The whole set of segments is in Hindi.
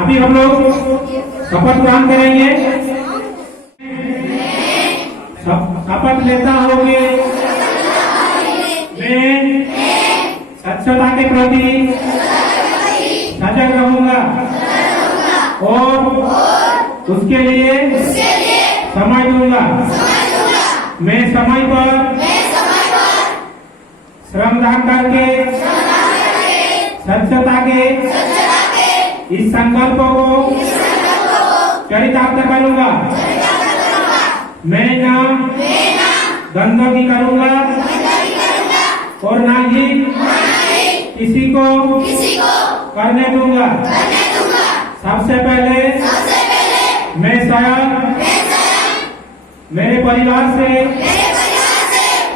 अभी हम लोग शपथ ग्रहण करेंगे। शपथ लेता हूँ कि मैं स्वच्छता के प्रति सजग रहूंगा और उसके लिए समय दूंगा। मैं समय पर श्रमदान करके स्वच्छता के इस संकल्प को चरितार्थ करूंगा। मैं न गंदगी करूंगा और न ही किसी को करने दूंगा। सबसे पहले मैं स्वयं मेरे परिवार से,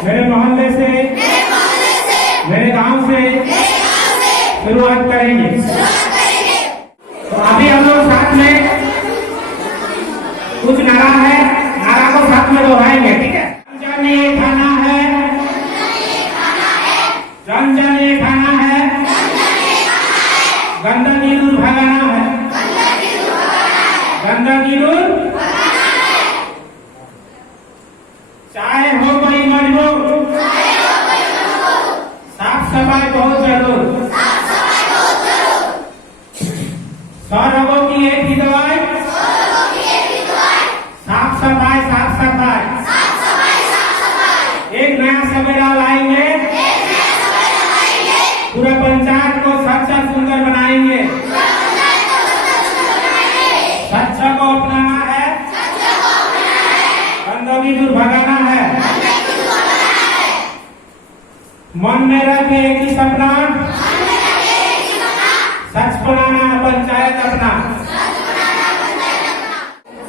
मेरे मोहल्ले से, मेरे गांव से शुरुआत करेंगे। तो अभी हम लोग साथ में कुछ नारा है, नारा को साथ में दोहराएंगे, ठीक है। जन ये खाना है, जन जन ये खाना है, गंदगी दूर भगाना है, गंदगी दूर, चाहे हो कोई मजबूर, साफ सफाई बहुत जरूर, रोगों की एक ही दवाई, साफ सफाई, साफ सफाई। एक नया सवेरा लाएंगे, पूरा पंचायत को स्वच्छ सुंदर बनाएंगे। स्वच्छ को अपनाना है, गंदगी दूर भगाना है। मन में रखे एक ही सपना, सच बनाना है पंचायत अपना।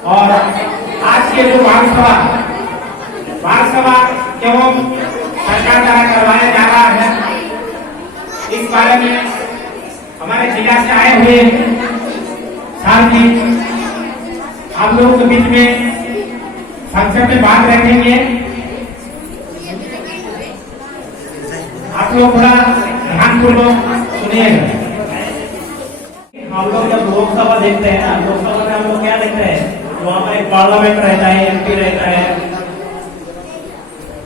और आज के जो भारत सभा क्यों सरकार द्वारा करवाया जा रहा है, इस बारे में हमारे जिला से आए हुए साथी आप लोगों के बीच में संक्षेप में बात रखेंगे। आप लोग थोड़ा ध्यानपूर्वक सुनिएगा। हम लोग जब लोकसभा देखते हैं ना, लोकसभा में हम लोग क्या देखते हैं, वहाँ पर एक पार्लियामेंट रहता है, एमपी रहता है,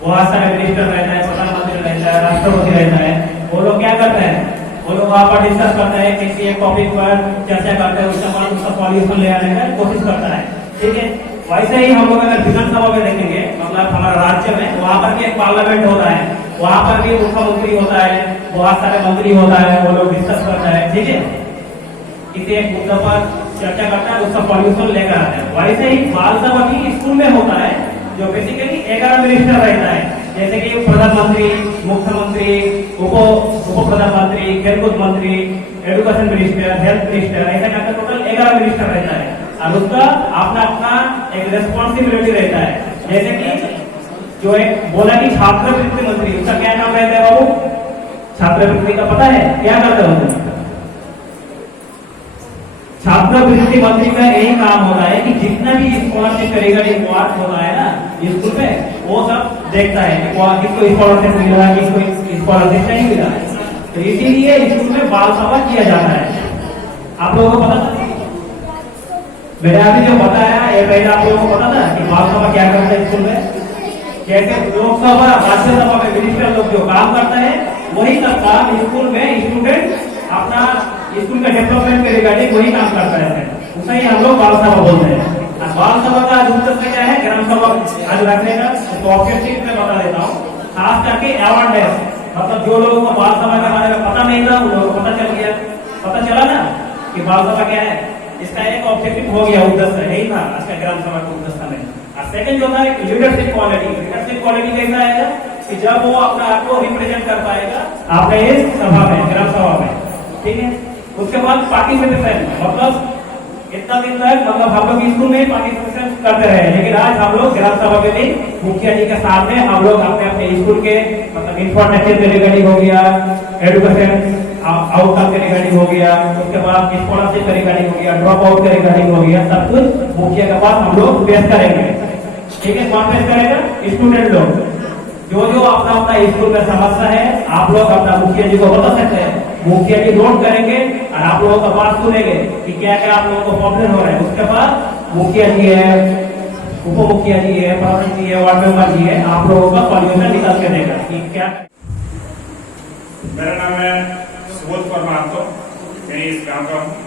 बहुत सारे मिनिस्टर रहता है, प्रधानमंत्री रहता है, राष्ट्रपति रहता है। वो लोग क्या करते हैं, वो लोग वहाँ पर डिस्कस करते हैं, किसी एक टॉपिक पर चर्चा करते हैं, उसके बाद उसका सॉल्यूशन ले आने का कोशिश करता है, ठीक है। वैसे ही हम लोग अगर विधानसभा में देखेंगे, मतलब हमारे राज्य में, वहाँ पर भी एक पार्लियामेंट होता है, वहाँ पर भी मुख्यमंत्री होता है, बहुत सारे मंत्री होता है, वो लोग डिस्कस करता है, ठीक है। किसी एक मुद्दा पर चर्चा करता है, उसका सॉल्यूशन लेकर आता है। वैसे ही बाल सभा भी स्कूल में होता है, जो बेसिकली 11 मिनिस्टर रहता है, जैसे कि प्रधानमंत्री, मुख्यमंत्री, उप प्रधानमंत्री, खेलकूद मंत्री, एजुकेशन मिनिस्टर, हेल्थ मिनिस्टर, ऐसा करके टोटल 11 मिनिस्टर रहता है। और उसका अपना अपना एक रेस्पॉन्सिबिलिटी रहता है। जैसे कि जो एक बोला कि छात्रवृत्ति मंत्री, उसका क्या नाम रहता है बाबू? छात्रवृत्ति का पता है क्या करते हो? छात्रवृत्ति मंत्री का यही काम होता है कि जितना भी स्कॉलरशिप करेगा, रिकॉर्ड होता है ना स्कूल में, वो सब देखता है कि किसको स्कॉलरशिप मिल रहा है, किसको स्कॉलरशिप नहीं मिल रहा है। तो इसीलिए स्कूल में बाल सभा किया जाता है। आप लोगों को पता था? मैंने अभी जो बताया ये पहले आप लोगों को पता था कि बाल सभा क्या करता है स्कूल में? कैसे लोकसभा, राज्यसभा में मिनिस्टर लोग जो काम करता है, वही सब काम स्कूल में स्टूडेंट अपना स्कूल का डेवलपमेंट के रिगार्डिंग वही काम करता है। उसे ही हम लोग बाल सभा बोलते हैं। बाल सभा का उद्देश्य क्या है, ग्राम सभा आज रखने का, तो ऑब्जेक्टिव मैं बता देता हूँ। खास करके अवेयरनेस, मतलब जो लोगों को बाल सभा के बारे में पता नहीं था, उन लोगों को पता चल गया, पता चला ना कि बाल सभा क्या है। इसका एक ऑब्जेक्टिव हो गया, उद्देश्य यही था आज का ग्राम सभा का उद्देश्य में। और सेकंड जो था लीडरशिप क्वालिटी। लीडरशिप क्वालिटी कैसा आएगा कि जब वो अपना आपको रिप्रेजेंट कर पाएगा आपने इस सभा में, ग्राम सभा में, ठीक है। उसके बाद पार्टिसिपेशन, मतलब इतना दिन तक मतलब हम लोग स्कूल में पार्टिसिपेशन करते रहे, लेकिन आज हम लोग ग्राम सभा में भी मुखिया जी के साथ में हम लोग अपने अपने स्कूल के मतलब इंफ्रास्ट्रक्चर के रिगार्डिंग हो गया, एजुकेशन आउटकम के रिगार्डिंग हो गया, उसके बाद स्कॉलरशिप के रिगार्डिंग हो गया, ड्रॉप आउट के रिगार्डिंग हो गया, सब कुछ मुखिया के पास हम लोग पेश करेंगे, ठीक है। कौन पेश करेगा? स्टूडेंट लोग। जो जो अपना अपना स्कूल में समस्या है, आप लोग अपना मुखिया जी को बता सकते हैं, मुखिया जी नोट करेंगे और आप लोग लोगों का बात सुनेंगे कि क्या क्या आप लोगों को प्रॉब्लम हो रहा है। उसके बाद मुखिया जी है, उप मुखिया जी है, प्रधान जी है, वार्ड मेंबर जी है, आप लोगों का सॉल्यूशन निकाल के देगा कि क्या। मेरा नाम है सुबोध कुमार महतो, मैं इस गांव का हूँ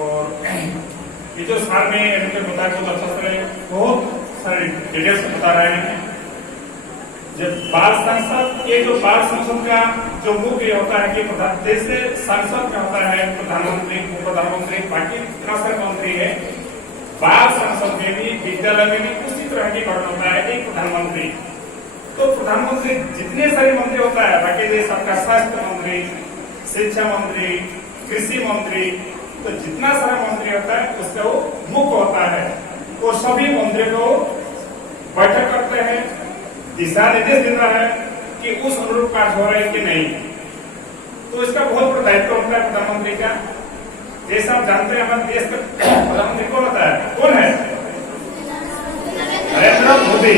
और ये जो साल में एडवोकेट बताया बहुत अच्छा से बहुत सारे डिटेल्स बता रहे हैं। जब बाल संसद, ये जो बाल संसद का जो मुख्य होता है कि देश से संसद का होता है प्रधानमंत्री, उप प्रधानमंत्री, बाकी राष्ट्र मंत्री है। बाल संसद में भी विद्यालय में भी उसी तरह की गठन होता है एक प्रधानमंत्री। तो प्रधानमंत्री जितने सारे मंत्री होता है, बाकी देश आपका स्वास्थ्य मंत्री, शिक्षा मंत्री, कृषि मंत्री, तो जितना सारा मंत्री होता है उसका वो मुख्य होता है। वो सभी मंत्री को बैठक करते हैं, दिशा निर्देश देता है कि उस अनुरूप कार्य हो रहा है कि नहीं। तो इसका बहुत बड़ा दायित्व होता है प्रधानमंत्री का। जैसा आप जानते हैं हमारे देश का प्रधानमंत्री कौन होता है, कौन है? नरेंद्र मोदी।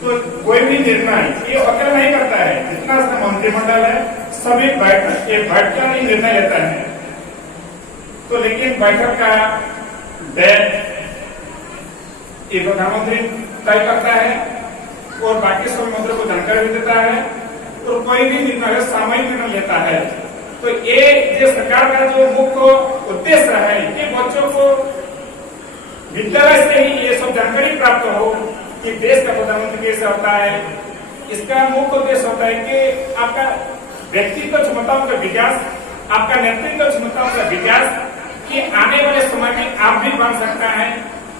तो कोई भी निर्णय ये अकेला नहीं करता है, जितना सा मंत्रिमंडल है सभी बैठकर ही निर्णय लेता है। तो लेकिन बैठक का डेट ये प्रधानमंत्री तय करता है और बाकी सभी मंत्रियों को जानकारी देता है और कोई भी निर्णय सामयिक निर्णय लेता है। तो ये जो सरकार का जो मुख्य उद्देश्य है कि बच्चों को विद्यालय से ही ये सब जानकारी प्राप्त हो कि देश का प्रधानमंत्री कैसे होता है। इसका मुख्य उद्देश्य होता है कि आपका व्यक्तित्व क्षमताओं का विकास, आपका नेतृत्व क्षमताओं का विकास, कि आने वाले समय में आप भी बन सकता है,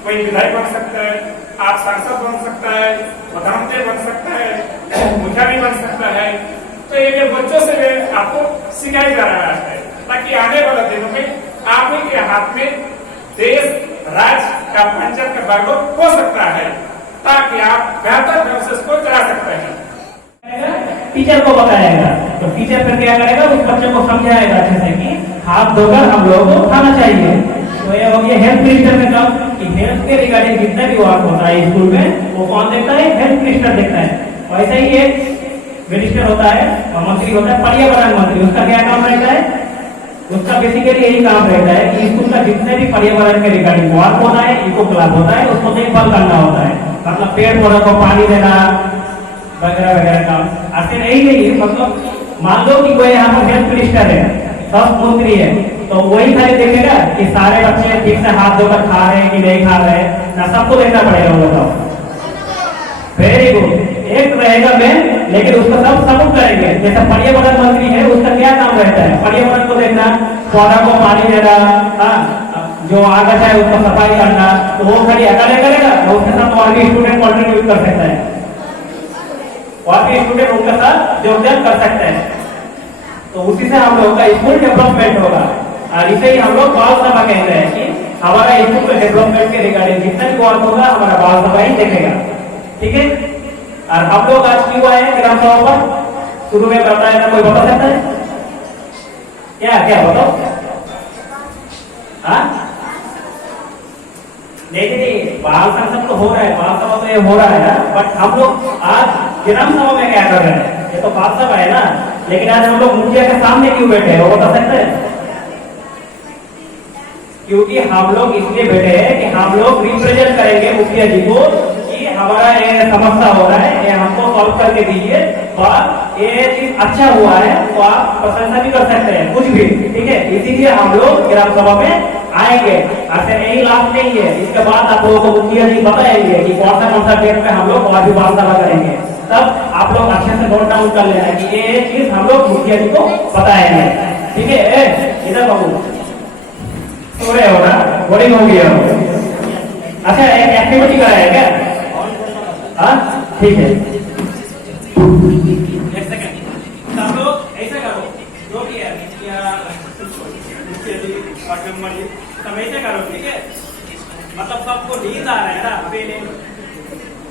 कोई विधायक बन सकता है, आप सांसद बन सकता है, प्रधानमंत्री बन सकता है, मुखिया भी बन सकता है। तो ये बच्चों से आपको सिखाया जा रहा है ताकि आने वाले दिनों में आप ही के हाथ में देश, राज्य का, पंचायत का बागडोर हो सकता है, ताकि आप बेहतर ढंग से उसको चला सकते हैं। टीचर को बताएगा तो टीचर फिर क्या करेगा, उस बच्चे को समझाएगा अच्छे से कि हाथ धोकर हम लोगों को खाना चाहिए। तो ये हो गया हेल्थ मिनिस्टर का काम कि हेल्थ के रिगार्डिंग जितना भी वर्क होता है स्कूल में वो कौन देखता है, हेल्थ मिनिस्टर देखता है। वैसे ही एक मिनिस्टर होता है और मंत्री होता है पर्यावरण मंत्री। उसका क्या काम रहता है, उसका बेसिकली यही काम रहता है कि स्कूल का जितने भी पर्यावरण के रिगार्डिंग वर्क होता है, इको क्लब होता है, उसको देखभाल करना होता है। मतलब पेड़ पौधों को पानी देना वगैरह वगैरह काम। ऐसे नहीं मतलब मान लो कि कोई यहाँ पर हेल्थ मिनिस्टर है, स्वास्थ्य मंत्री है, तो वही खाली देखेगा कि सारे बच्चे ठीक से हाथ धोकर खा रहे हैं कि नहीं खा रहे हैं ना, सबको देखना पड़ेगा। वो बताओ, वेरी गुड। एक रहेगा मैं, लेकिन उसको सब सबूत करेंगे। जैसे पर्यावरण मंत्री है, उसका क्या काम रहता है, पर्यावरण को देखना, पौधा को पानी देना, जो आगत है उसको सफाई करना। तो वो खाली अकेले करेगा, तो उसके साथ और भी स्टूडेंट कॉन्ट्रीब्यूट कर सकता है, और भी स्टूडेंट उनके साथ योगदान कर सकते हैं। तो उसी से हम लोग का स्कूल डेवलपमेंट होगा। और इसे ही हम लोग बाल सभा कहते हैं कि हमारा स्कूल के डेवलपमेंट के रिगार्डिंग जितना भी बात होगा हमारा बाल सभा ही देखेगा, ठीक है। और हम लोग आज क्यों आए ग्राम सभा पर, शुरू में बताया था, कोई बता सकता है क्या क्या बताओ? नहीं, बाल संसद तो हो रहा है, बाल सभा तो ये हो रहा है ना, बट हम लोग आज ग्राम सभा में क्या कर रहे हैं? ये तो बाल सभा है ना, लेकिन आज हम लोग मुखिया के सामने क्यों बैठे हैं, वो बता सकते हैं? क्योंकि हम लोग इसलिए बैठे हैं कि हम लोग रिप्रेजेंट करेंगे मुखिया जी को कि हमारा ये समस्या हो रहा है, ये हमको सॉल्व करके दीजिए, और ये चीज अच्छा हुआ है तो आप प्रशंसा भी कर सकते हैं, कुछ भी, ठीक है। इसीलिए हम लोग ग्राम सभा में आएंगे। ऐसे यही लाभ नहीं है, इसके बाद आप लोगों को मुखिया जी बताएंगे कि कौन सा डेट पे हम लोग और भी बाल सभा करेंगे। तब आप लोग अच्छे से नोट डाउन कर लेना कि ये चीज हम लोग मुखिया जी को बताएंगे, ठीक है। इधर बाबू सो रहे हो ना, बोरिंग हो गया हो। अच्छा, एक एक्टिविटी कराया क्या? हाँ, ठीक है। एक सेकंड, सब लोग ऐसा करो, जो भी है सब ऐसे करो, ठीक है। मतलब सबको नींद आ रहा है ना, पहले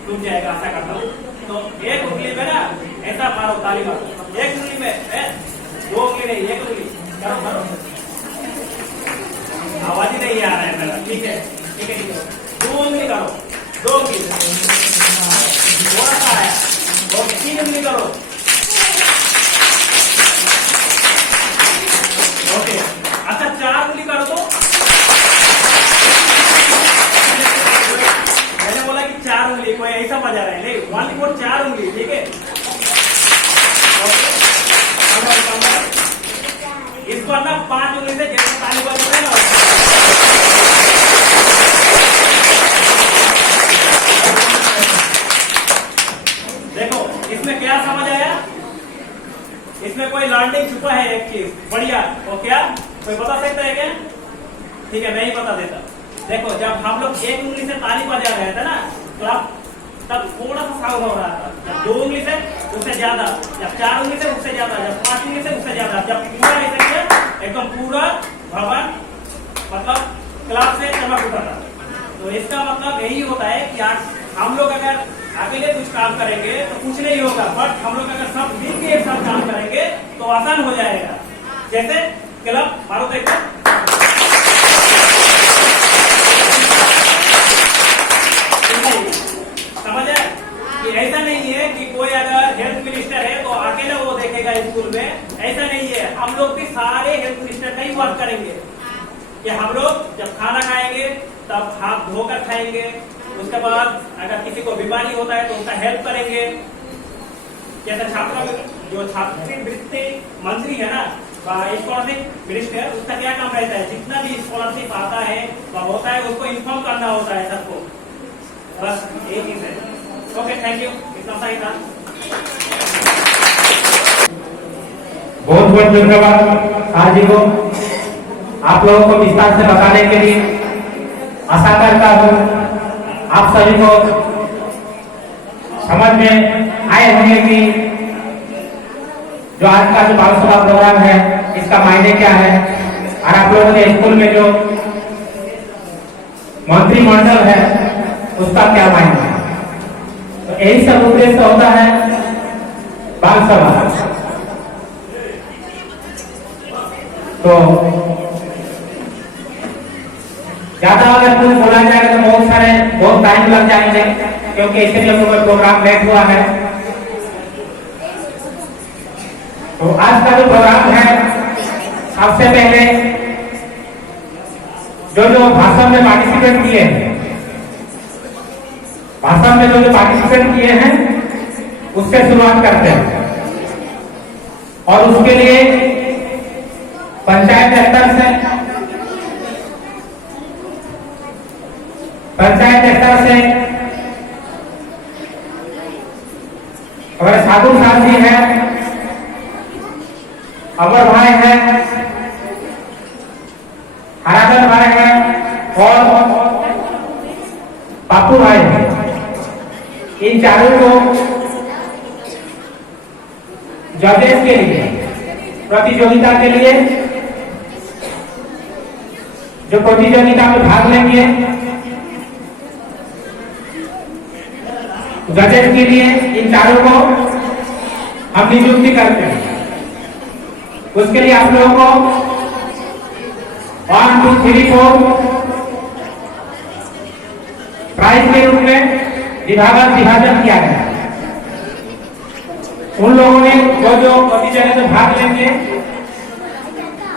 रुक जाएगा, ऐसा करता हूँ। तो एक उंगली में ना ऐसा मारो, ताली मारो, एक उंगली में, दो उंगली नहीं, एक उंगली करो, मारो। आवाज ही नहीं आ रहा है मेरा, ठीक है, ठीक है, ठीक है। दो उंगली करो, दो उंगली थोड़ा सा आया, और तीन उंगली करो, पर ना 5 उंगली से जैसे ताली बजाते हैं ना, देखो इसमें क्या समझ आया? इसमें कोई लर्निंग छुपा है एक चीज बढ़िया, और क्या कोई बता सकता है क्या? ठीक है, मैं ही बता देता। देखो जब हम लोग एक उंगली से ताली बजा रहे थे ना, तो तब थोड़ा सा साउंड हो रहा था। जब 2 उंगली से उससे ज्यादा, जब 4 उंगली से उससे ज्यादा, जब 5 उंगली से उससे ज्यादा, जब पूरा ऐसे एकदम पूरा भवन मतलब क्लास से चमक उठा था। तो इसका मतलब यही होता है कि आज हम लोग अगर अकेले कुछ काम करेंगे तो कुछ नहीं होगा, बट हम लोग अगर सब मिल के एक साथ काम करेंगे तो आसान हो जाएगा। जैसे क्लब मारो तो एकदम समझ है कि ऐसा नहीं है कि कोई अगर हेल्थ मिनिस्टर है तो अकेले वो देखेगा स्कूल में, ऐसा नहीं है। हम लोग भी सारे हेल्थ मिनिस्टर का ही वर्क करेंगे कि हम लोग जब खाना खाएंगे तब हाथ धोकर खाएंगे, उसके बाद अगर किसी को बीमारी होता है तो उसका हेल्प करेंगे। जैसे छात्र जो छात्रवृत्ति मंत्री है ना, स्कॉलरशिप मिनिस्टर, उसका क्या काम रहता है? जितना भी स्कॉलरशिप आता है वह होता है उसको इन्फॉर्म करना होता है सबको, बस यही चीज है। ओके, थैंक यू, इतना सही था। बहुत बहुत धन्यवाद आज जी को, आप लोगों को विस्तार से बताने के लिए। आशा करता हूँ आप सभी को समझ में आए होंगे कि जो आज का जो बाल सभा प्रोग्राम है इसका मायने क्या है, और आप लोगों के स्कूल में जो मंत्रिमंडल है उसका क्या मायने है। तो यही सब उद्देश्य होता है बाल सभा। तो ज्यादा अगर कुछ बोला जाएगा तो बहुत टाइम लग जाएंगे, क्योंकि इसके लिए प्रोग्राम लेट हुआ है। तो आज का जो प्रोग्राम है, सबसे पहले जो भाषण में पार्टिसिपेट किए हैं, भाषण में जो पार्टिसिपेट किए हैं उससे शुरुआत करते हैं। और उसके लिए पंचायत स्तर से हमारे साधु साहब जी हैं, अमर भाई हैं, हराधन भाई हैं और पापू भाई हैं। इन चारों को जजेस के लिए, प्रतियोगिता के लिए, जो प्रतियोगिता में भाग लेंगे जजेस के लिए, इन चारों को हम नियुक्ति करते हैं। उसके लिए आप लोगों को 1, 2, 3, 4 प्राइज के रूप में विभाजन किया गया। उन लोगों ने जो प्रतियोगिता में भाग लेंगे,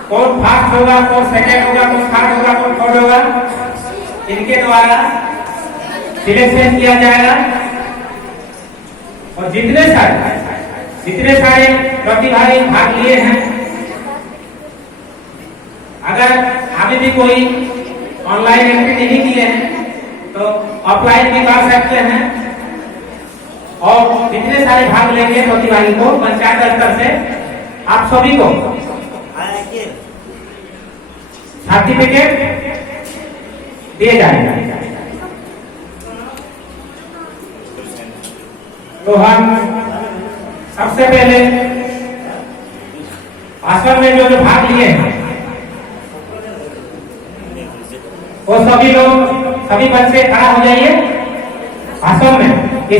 कौन फर्स्ट होगा, कौन सेकेंड होगा, कौन थर्ड होगा, कौन फोर्थ होगा, इनके द्वारा सिलेक्शन किया जाएगा। और जितने सारे प्रतिभागी भाग लिए हैं, अगर अभी भी कोई ऑनलाइन एंट्री नहीं किए हैं तो ऑफलाइन भी कर सकते हैं। और जितने सारे भाग लेंगे प्रतिभागी को पंचायत स्तर से आप सभी को सर्टिफिकेट दिए जाएंगे। तो हम सबसे पहले भाषण में जो भाग लिए हैं वो सभी बच्चे खड़ा हो जाइए भाषण में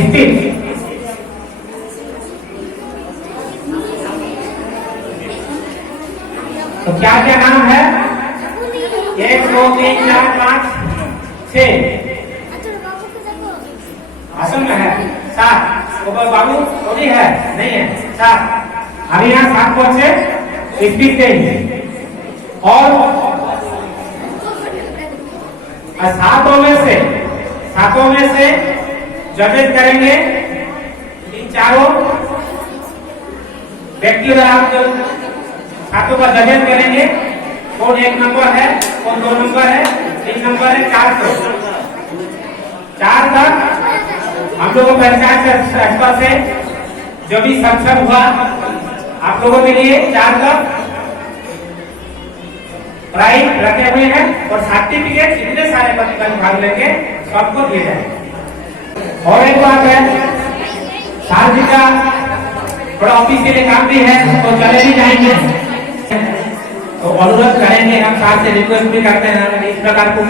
स्थित। तो क्या क्या नाम है? 1, 2, 3, 4, 5, 6 भाषण में है। 7 बाबू थोड़ी है, नहीं है, 7। अभी यहाँ 7 बच्चे स्पीच देंगे और 7 में से जजेस करेंगे इन चारों व्यक्तियों द्वारा छात्रों का जजन करेंगे कौन 1 नंबर है, कौन 2 नंबर है, 3 नंबर है, 4 तक हम लोगों को पंचायत स्तर से जो भी सक्षम हुआ आप लोगों के लिए 4 तक प्राइज रखे हुए हैं और सर्टिफिकेट इतने सारे प्रतिबंध भाग लेंगे सबको दिए जाएंगे। और एक बात है, सार जी का थोड़ा ऑफिस के लिए काम भी है तो चले भी जाएंगे, तो अनुरोध करेंगे हम सार से रिक्वेस्ट भी करते हैं इस प्रकार कुछ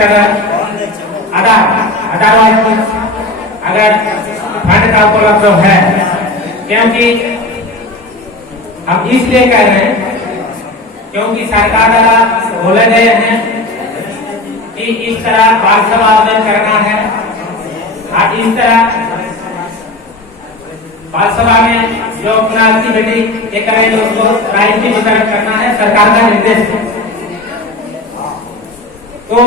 अगर फंड का उपलब्ध है, क्योंकि हम इसलिए कह रहे हैं क्योंकि सरकार द्वारा बोले गए हैं कि इस तरह बाल सभा आयोजन करना है, आज इस तरह बाल सभा में जो अपना एक्टिविटी ये करें तो उसको प्राइज भी वितरण करना है, सरकार का निर्देश है। तो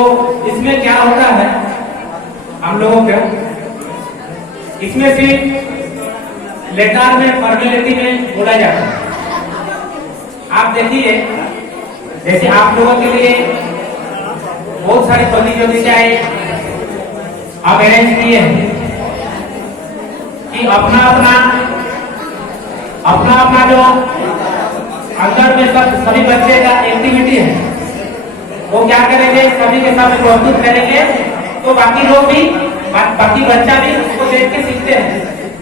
इसमें क्या होता है हम लोगों को, इसमें सिर्फ लेटर में फॉर्मेलिटी में बोला जाता है। आप देखिए जैसे आप लोगों के लिए बहुत सारी प्रतियोगिताएं आप अरेंज किए हैं कि अपना अपना जो अंदर में सभी बच्चे का एक्टिविटी है वो क्या करेंगे, सभी के सामने प्रस्तुत करेंगे, तो बाकी लोग भी बाकी बच्चा भी उसको देख के सीखते हैं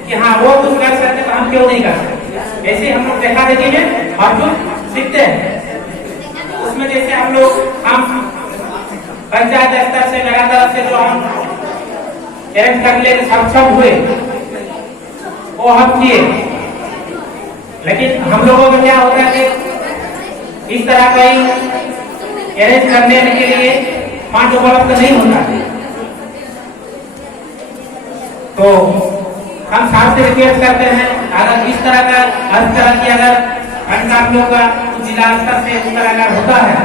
कि हाँ वो कुछ कर सकते तो हम क्यों नहीं कर सकते। ऐसे हम लोग देखा देखी में और कुछ सीखते हैं। उसमें जैसे हम पंचायत स्तर से मेरा तरफ से जो हम अरेंज करने के सक्षम हुए वो हम किए, लेकिन हम लोगों को क्या होता है कि इस तरह का ही अरेंज करने के लिए फंड उपलब्ध नहीं होता, तो हम साथ से रिक्वेस्ट करते हैं अगर इस तरह का हर तरह की अगर फंड आप लोग का जिला स्तर से इस तरह का होता है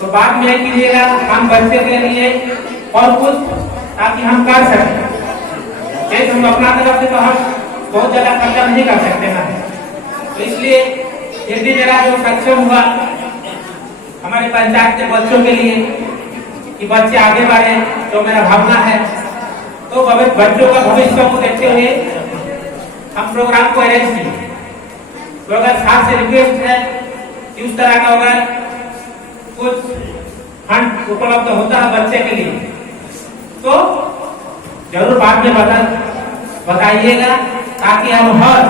तो बाद में कीजिएगा हम बच्चे के लिए और कुछ ताकि हम कर सकें। हम अपना तरफ से तो हम बहुत ज्यादा खर्चा नहीं कर सकते ना, तो इसलिए यदि मेरा जो सक्षम हुआ हमारे पंचायत के बच्चों के लिए कि बच्चे आगे बढ़े, जो मेरा भावना है, तो बच्चों का भविष्य को देखते हुए हम प्रोग्राम को अरेंज किए। तो अगर साथ से रिक्वेस्ट है कि उस तरह का अगर कुछ फंड उपलब्ध होता है बच्चे के लिए तो जरूर बाद में बताइएगा ताकि हम हर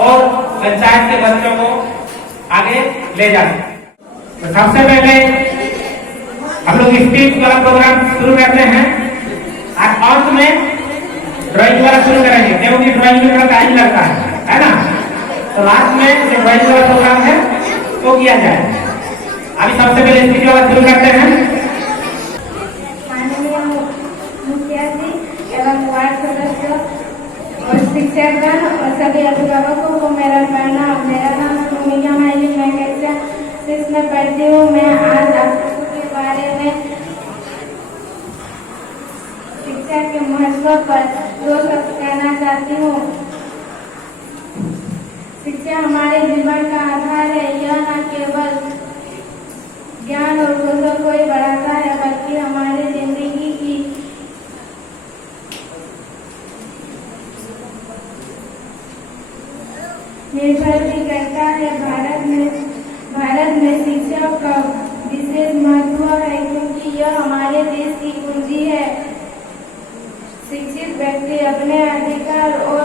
और पंचायत के बच्चों को आगे ले जाए। तो सबसे पहले हम लोग स्पीच वाला प्रोग्राम शुरू करते हैं और अंत में ड्राइंग वाला शुरू करेंगे, क्योंकि ड्राइंग में थोड़ा टाइम लगता है ना, तो लास्ट में जो ड्राइंग वाला प्रोग्राम है वो किया जाए। अभी सबसे पहले स्पीच वाला शुरू करते हैं। एवं वार्ड सदस्य और शिक्षकगण और सभी अभिभावकों को मेरा प्रणाम। मेरा नाम सुमिया माइली, मैं कक्षा 6 में पढ़ती हूँ। मैं आज आपको के बारे में शिक्षा के महत्व पर 2 शब्द कहना चाहती हूँ। शिक्षा हमारे जीवन का आधार है। यह न केवल ज्ञान और कौशल को ही बढ़ाता है बल्कि हमारे जिंदगी की निर्भर भी करता है। भारत में शिक्षा का विशेष महत्व है क्योंकि यह हमारे देश की कुंजी है। शिक्षित व्यक्ति अपने अधिकार और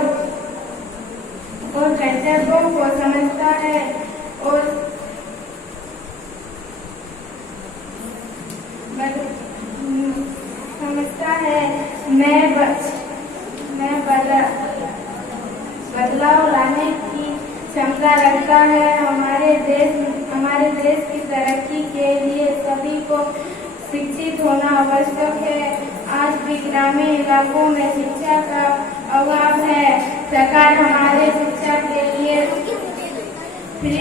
कर्तव्यों को समझता है और बदलाव लाने की क्षमता रखता है। हमारे देश की तरक्की के लिए सभी को शिक्षित होना आवश्यक है। आज भी ग्रामीण इलाकों में शिक्षा का अभाव है। सरकार हमारे शिक्षा के लिए फ्री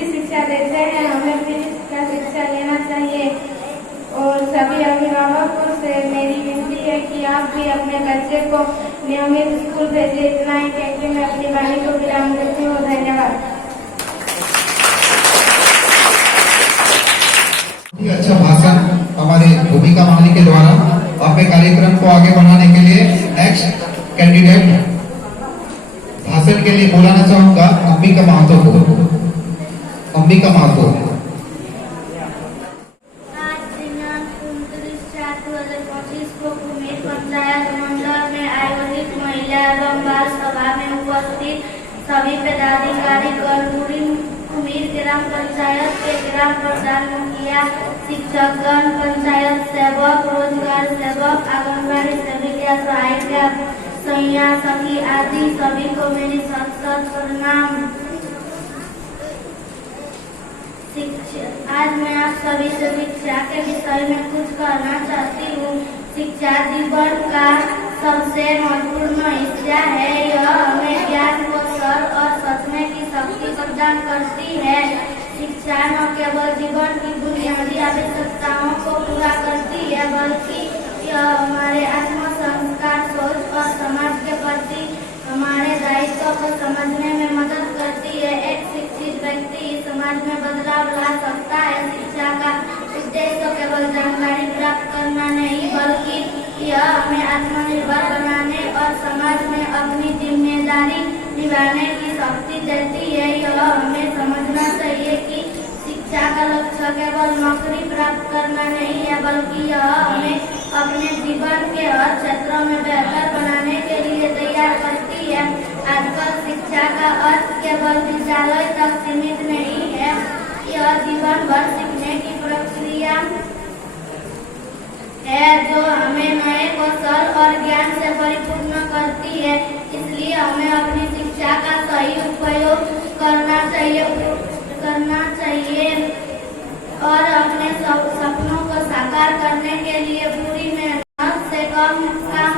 शिक्षा देते हैं। हमें फ्री का शिक्षा लेना चाहिए और सभी अभिभावकों से मेरी विनती है कि आप भी अपने बच्चे को नियमित स्कूल भेजें। इतना ही कहकर मैं अपनी वाणी को विराम देती हूँ। धन्यवाद। ये अच्छा भाषण हमारे भूमिका माली के द्वारा अपने कार्यक्रम को आगे बढ़ाने के लिए नेक्स्ट कैंडिडेट भाषण के लिए बुलाना चाहूंगा अंबिका महतो को। अंबिका महतो। आज दिनांक 29/4/2025 को कुमेर पंचायत मंडल में आयोजित महिला एवं बाल सभा में उपस्थित सभी पदाधिकारी कुमेर ग्राम पंचायत के ग्राम प्रधान, मुखिया, शिक्षकगण, पंचायत सेवक, रोजगार सेवक, आंगनबाड़ी सेविका, सहायिका, सैया, सखी आदि सभी को मेरी सत प्रणाम। आज मैं आप सभी से शिक्षा के विषय में कुछ कहना चाहती हूँ। शिक्षा जीवन का सबसे महत्वपूर्ण हिस्सा है। यह हमें ज्ञान, कौशल और सोचने की शक्ति प्रदान करती है। शिक्षा न केवल जीवन की बुनियादी आवश्यकताओं को पूरा करती है, बल्कि यह हमारे आत्म संस्कार, सोच और समाज के प्रति हमारे दायित्व को समझने में मदद करती है। एक शिक्षित व्यक्ति समाज में बदलाव ला सकता है। शिक्षा का उद्देश्य केवल जानकारी प्राप्त करना नहीं, बल्कि यह हमें आत्मनिर्भर बनाने और समाज में अपनी जिम्मेदारी निभाने की शक्ति देती है। यह हमें समझना चाहिए कि शिक्षा का लक्ष्य केवल नौकरी प्राप्त करना नहीं है, बल्कि यह हमें अपने जीवन के हर क्षेत्र में बेहतर बनाने के लिए तैयार करती है। आजकल शिक्षा का अर्थ केवल विद्यालय तक सीमित नहीं है, यह जीवन भर सीखने की प्रक्रिया है जो हमें नए कौशल और ज्ञान से परिपूर्ण करती है। इसलिए हमें अपनी शिक्षा का सही उपयोग करना चाहिए और अपने सपनों को साकार करने के लिए पूरी मेहनत से काम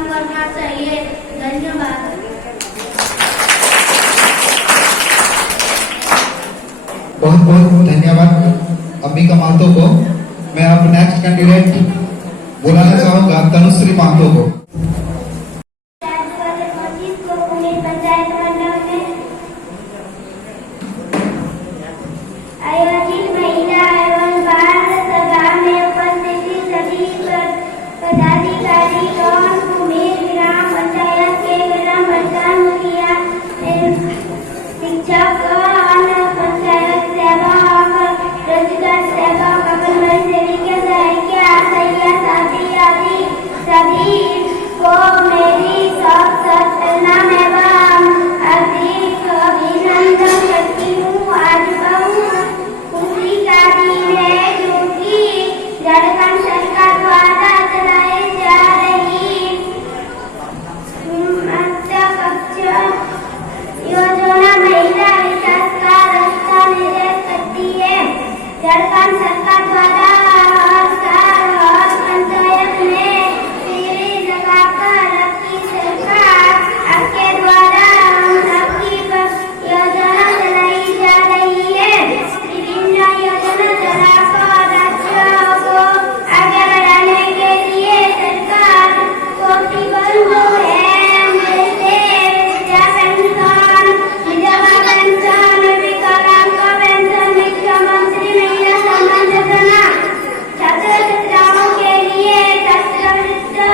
करना चाहिए। धन्यवाद। बहुत बहुत धन्यवाद अंबिका महतो को। मैं अब नेक्स्ट कैंडिडेट बुलाना चाहूंगा तनुश्री महतो को। आयोजित महिला एवं बाल सभा में उपस्थित सभी पदाधिकारी और कुमेर ग्राम पंचायत के ग्राम प्रधान, मुखिया, शिक्षक, पंचायत सेवक, रोजगार सेवक, आंगनबाड़ी सेविका, सहायिका, सैया, साथी आदि सभी को मेरी सत प्रणाम एवं हार्दिक अभिनंदन करती हूँ। आज बहुत खुशी का दिन है क्योंकि झारखंड सरकार द्वारा चलाई जा रही मध्य कक्षा योजना महिला विकास का रास्ता निर्देश करती है। झारखंड सरकार द्वारा हर साल हर पंचायत में शिविर लगाकर आपकी सरकार आपके द्वारा आपकी योजना चलाई जा रही है। विभिन्न योजना चलाकर राज्यों को आगे बढ़ाने के लिए सरकार प्रतिबद्ध है। जैसे विद्या पेंशन, विधवा पेंशन, विकलांग पेंशन, मुख्यमंत्री महिला सम्मान योजना, छात्र छात्राओं के लिए छात्रवृत्ति,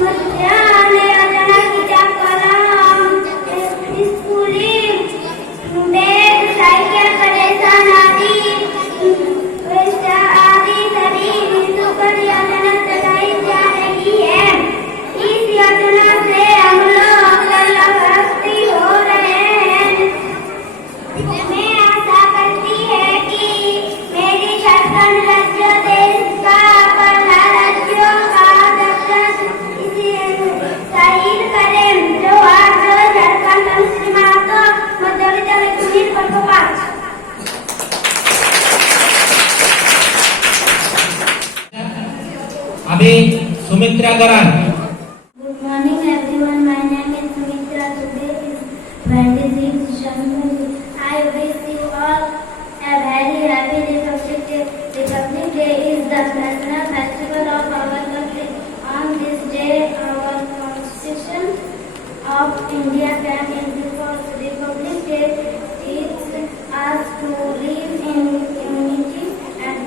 मध्याह्न योजना, किताब कलम, स्कूली बैग, साइकिल, कलेक्शन आदि सभी निःशुल्क योजना चलाई जा रही है। इस योजना से हम लोग लाभार्थी हो रहे हैं। मैं आशा करती है कि मेरी झारखंड राज्य देश का पहला राज्यों का दर्जा शाहिद करें। जो आज झारखंड तनुश्री महतो, मध्य विद्यालय कुमेर पटोपाल। अभी Sumitra गरान। Good morning everyone, my name is Sumitra. Today is 26 January. I wish you all a very happy Republic Day. Republic Day is the national festival of our country. On this day, our Constitution of India came into force. Republic Day teaches us to live in unity and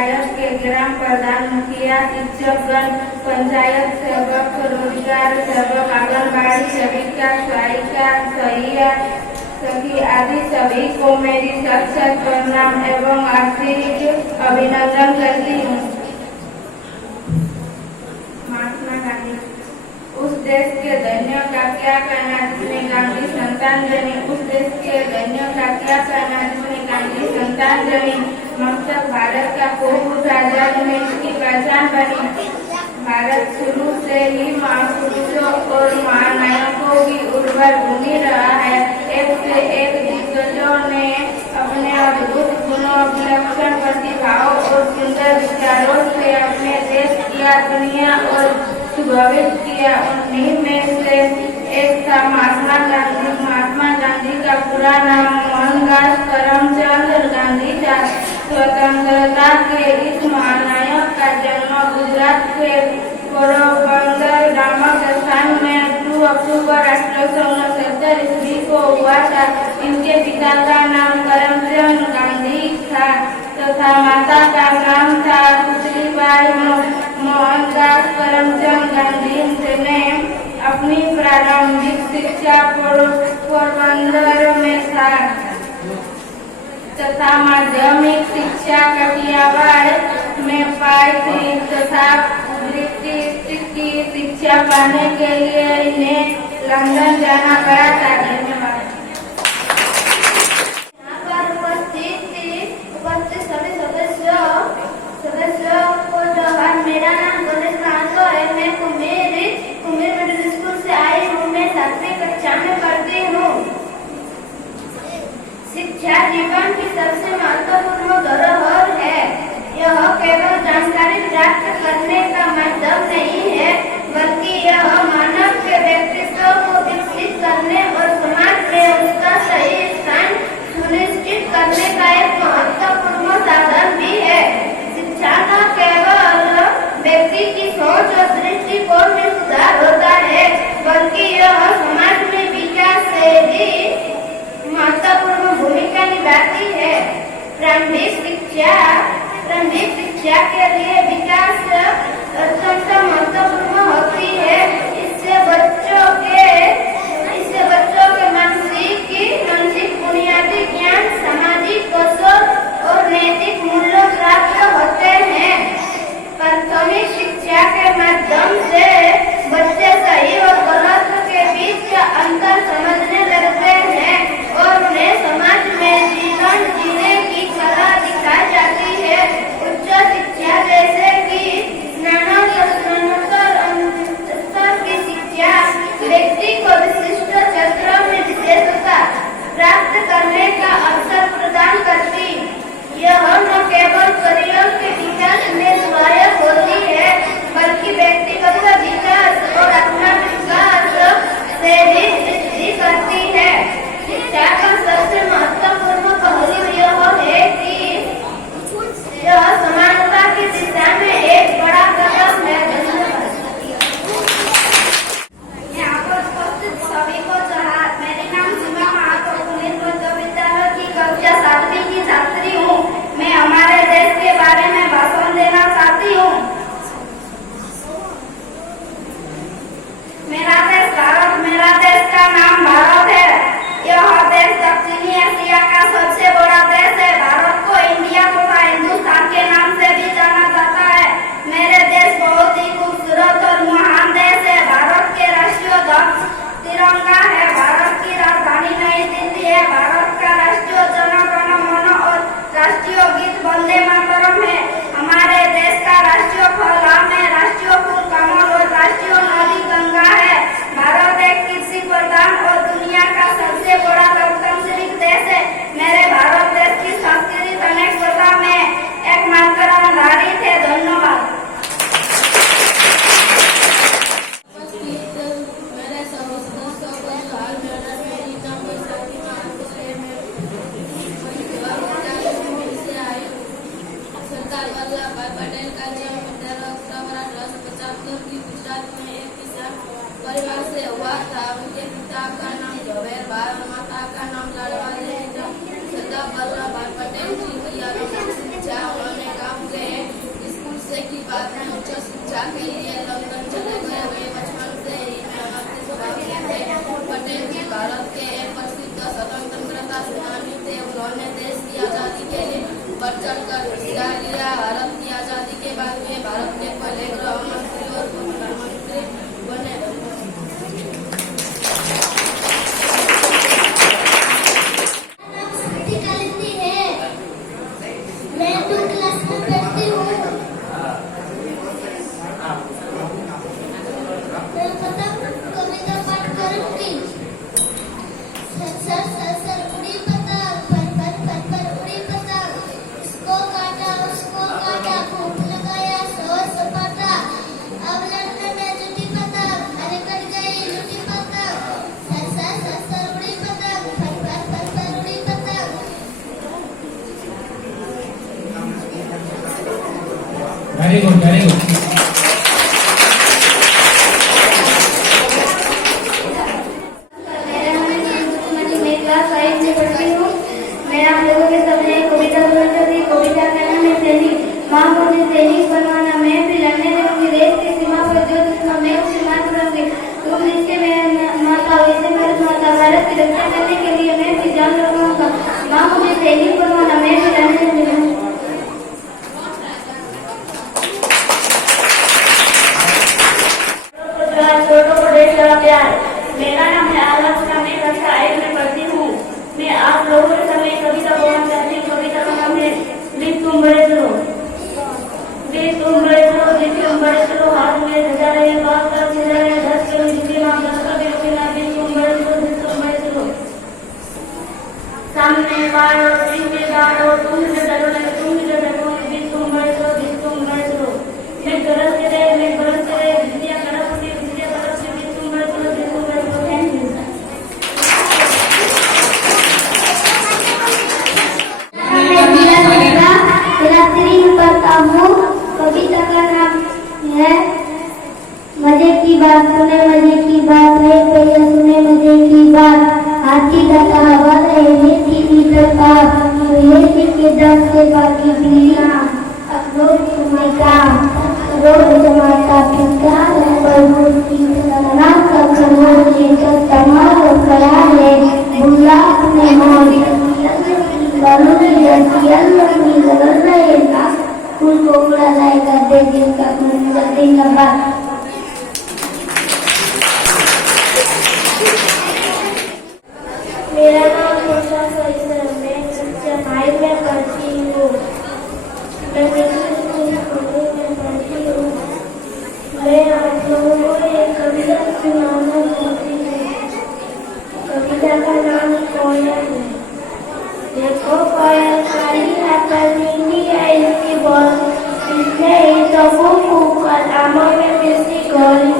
panchayat के ग्राम प्रधान, मुखिया, शिक्षकगण, पंचायत सेवक, रोजगार सेवक, आंगनबाड़ी सेविका, सहायिका, सहिया, सखी आदि सभी को मेरी सशक्त प्रणाम एवं आर्थिक अभिनंदन करती हूँ। महात्मा गांधी। उस देश के दैन्यों का क्या कहना जिसने गांधी संतान जनी, उस देश के दैन्यों का क्या कहना जिसने गांधी संतान जनी, मकसद भारत का खूब उठा जग में इसकी पहचान बनी। भारत शुरू से ही महापुरुषों और महानायकों की उर्वर भूमि रहा है। एक से एक दिग्गजों ने अपने अद्भुत गुणों, विलक्षण प्रतिभाओं और सुंदर विचारों से अपने देश किया, दुनिया और सुभवित किया। उन्हीं में से एक था महात्मा गांधी। महात्मा गांधी का पूरा नाम मोहनदास करमचंद गांधी था। स्वतंत्रता के इस महानायक का जन्म गुजरात के पोरबंदर नामक स्थान में 2 अक्टूबर 1869 ईस्वी को हुआ था। इनके पिता का नाम करमचंद गांधी था तथा माता का नाम था पुतलीबाई। मोहनदास करमचंद गांधी ने अपनी प्रारंभिक शिक्षा पोरबंदर में था तथा माध्यमिक शिक्षा कटियावाड़ में पाई थी तथा ब्रिटिश की शिक्षा पाने के लिए इन्हें लंदन जाना पड़ा था। धन्यवाद। यहाँ पर उपस्थित सभी सदस्यों को जोहार। मेरा नाम गणेश महतो है। मैं कुमेर मिडिल स्कूल से आई हूँ। मैं 7वीं कक्षा में पढ़ती हूँ। शिक्षा जीवन की सबसे महत्वपूर्ण धरोहर है। यह केवल जानकारी प्राप्त करने का माध्यम नहीं है, बल्कि यह मानव के व्यक्तित्व को विकसित करने और समाज में उसका सही स्थान सुनिश्चित करने का एक महत्वपूर्ण साधन भी है। शिक्षा न केवल व्यक्ति की सोच और दृष्टिकोण में सुधार होता है, बल्कि यह समाज में विकास से भी महत्वपूर्ण भूमिका निभाती है। प्रारंभिक शिक्षा के लिए विकास अत्यंत महत्वपूर्ण होती है। इससे बच्चों के मानसिक बुनियादी ज्ञान, सामाजिक कौशल और नैतिक मूल्य प्राप्त होते हैं। प्राथमिक शिक्षा के माध्यम से बच्चे सही और गलत के बीच का अंतर समझने लगते हैं और उन्हें समाज में जीवन जीने की कला दिखाई जाती है। उच्च शिक्षा जैसे कि स्नातकोत्तर स्तर की शिक्षा व्यक्ति को विशिष्ट क्षेत्रों में विशेषता प्राप्त करने का अवसर प्रदान करती बढ़ चढ़कर हिस्सा लिया। भारत की आजादी के बाद वे भारत के पहले गृह मंत्री और प्रधानमंत्री बने। मैं 2 क्लास में पढ़ती हूँ। मैं कविता पाठ करूँगी। सर सर सर उड़ी पतंग, पर पर पर पर उड़ी पतंग। उसको काटा फूंक लगाया 100 सपाटा। अब लड़ने में जुटी पतंग, अरे कट गई जुटी पतंग। सर सर सर सर उड़ी पतंग, पर पर पर पर उड़ी पतंग। Very good, very good. मैं क्लास 5 में पढ़ती हूँ। मैं आप लोगों के सामने एक कविता बोलूँगी। कविता का नाम है सैनिक। माँ मुझे सैनिक बनवाना, मैं भी लड़ने लगूंगी। देश की सीमा पर जो दुश्मन मैं उसे मार करूंगी। तुम जिससे मैं माता वैसे भारत माता, भारत की रक्षा करने के लिए मैं भी जान लगाऊंगा। माँ मुझे सैनिक बनवाना, मैं भी लड़ने लगूंगी। छोटों को देश का प्यार। मेरा नाम है आलोचना, मैं कक्षा 1 में पढ़ती हूँ। मैं आप लोगों के सामने कविता बोलना चाहती हूँ। कविता का नाम है दिल तुम बड़े चलो। दिल तुम बड़े चलो, दिल तुम बड़े चलो, हाथ में ध्वजा रहे, बात कर सीधा रहे, 10 कभी झुके ना, 10 कभी रुके ना। दिल तुम बड़े चलो, दिल तुम बड़े चलो। सामने मारो, पीछे डालो, तुम जो डरो नहीं, तुम जो डरो नहीं। दिल तुम बड़े चलो, दिल तुम बड़े चलो। मैं गरज के रहे, मैं गरज के रहे, विद्या कड़क होती, विद्या कड़क से। दिल तुम बड़े चलो, दिल तुम बड़े चलो। Thank you. पढ़ता हूँ। कविता का नाम है मजे की बात। सुने मजे की बात है, पहले सुने मजे की बात। हाथी का कहावत है, मीठी मीठा पाप। के दम से बाकी बिल्ली रोज तुम्हें काम, रोज जमाता पिता नाम का खबर लेकर तमाम करा ले। बुला अपने मोल फूल को उड़ा लाएगा, दे दिन का बाद। मेरा नाम वर्षा सरिता, मैं कक्षा 5 में पढ़ती हूँ। मैं स्कूल में पढ़ती हूँ। मैं आप लोगों को एक कविता सुनाना चाहती हूँ। कविता का नाम कोयल है। देखो कोयल काली है पर नीली है इसकी बोल, इसने ही सबको फूंकर आमों में मिलती गोली।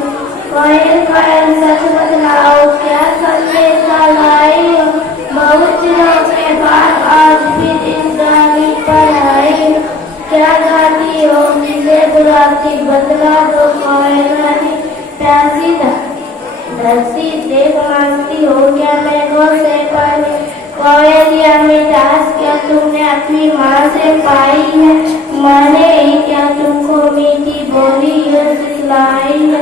कोयल कोयल सच बतलाओ, क्या संदेशा लाई हो? बहुत दिनों के बाद आज भी इस गाली पर आई हो। क्या गाती हो जिसे बुलाती, बतला दो कोयल रानी। प्यासी धरती देख मांगती हो क्या मेघों से पानी। कोयलिया मिठास क्या तुमने अपनी माँ से पाई है? माने ही क्या तुमको मीठी बोली सिखलाई है?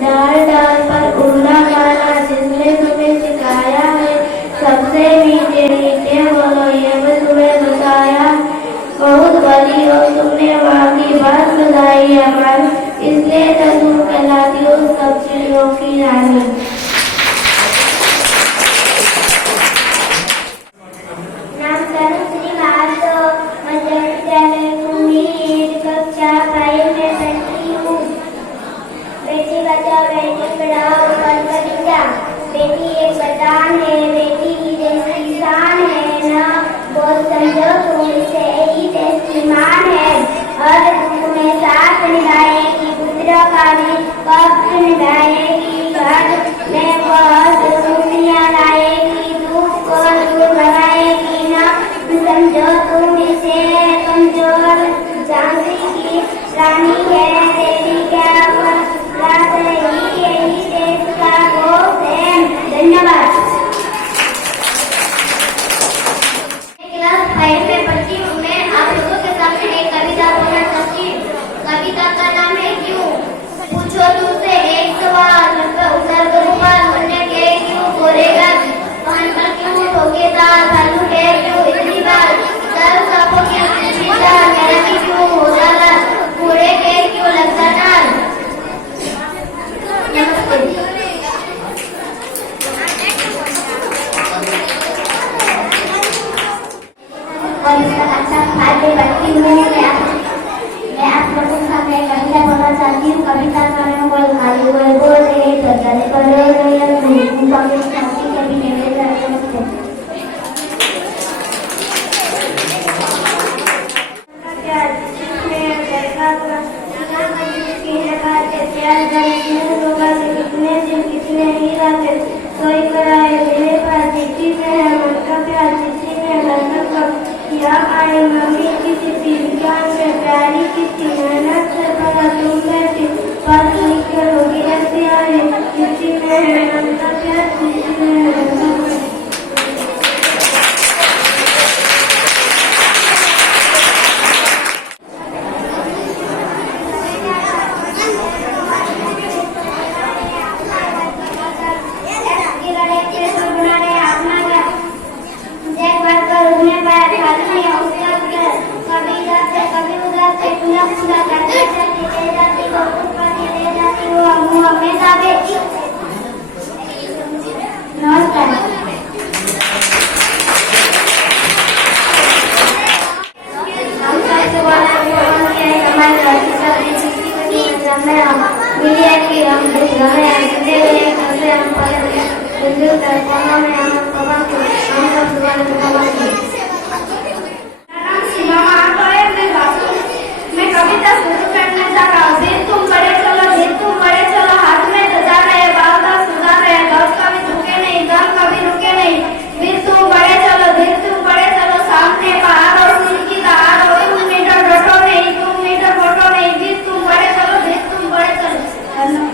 डाल डाल पर उड़ना गाना जिसने तुम्हें सिखाया है। सबसे मीठे मीठे बोलो ये भी तुम्हें बताया। बहुत बड़ी हो तुमने माँ की बात सुनाई है हमारी, इसलिए तो तुम कहलाती हो सब चिड़ियों की रानी। कक्षा 5 में पढ़ती हूँ। बेटी बचाओ बेटी पढ़ाओ कर बच्चा। बेटी एक वरदान है, बेटी ही देश की शान है ना। बोल समझो तुम इसे ही देश की मान है। हर दुख में साथ निभाएगी, पुत्रों का भी पक्ष निभाएगी। घर में बहुत खुशियाँ लाएगी, दुख को दूर भगाएगी ना। समझो तुम इसे कमजोर झांसी की रानी है। तेरी क्या बात रही, यही देश का घोष है। धन्यवाद। क्लास 5 में पढ़ती हूँ। मैं आप लोगों के सामने एक कविता बोलना चाहती हूँ। कविता का नाम है क्यों। पूछो तुमसे एक सवाल, उत्तर करूँगा बोलने के क्यों। बोलेगा कान पर क्यों ठोकेगा, भालू है क्यों इतनी बार। सर सांपों की अच्छा खाद्य बढ़ती हूँ। मैं आप लोगों के सामने एक कविता बोलना चाहती हूँ। कविता का नाम बोल खाली बोल बोले तो चले बोले कभी निवेदन कितने ही रात सोई कराए मेरे पास चिट्ठी में है मन का प्यार चिट्ठी में मतलब कब याद आए मम्मी की चिट्ठी विज्ञान में प्यारी चिट्ठी मेहनत से पढ़ा तुम बैठी पढ़ लिख कर होगी ऐसी आए चिट्ठी में है मन का प्यार चिट्ठी में है मैं कविता शुरू करने जा रहा हूँ। दिन तुम बड़े चलो दिन तुम बड़े चलो हाथ में सजा रहे बाल का सुधा रहे दौड़ कभी रुके नहीं दम कभी रुके नहीं दिन तुम बड़े चलो दिन तुम बड़े चलो सामने पहाड़ और सिल्की दहाड़ हो तुम मीटर डटो नहीं तुम मीटर फोटो नहीं दिन तुम बड़े चलो दिन तुम बड़े चलो।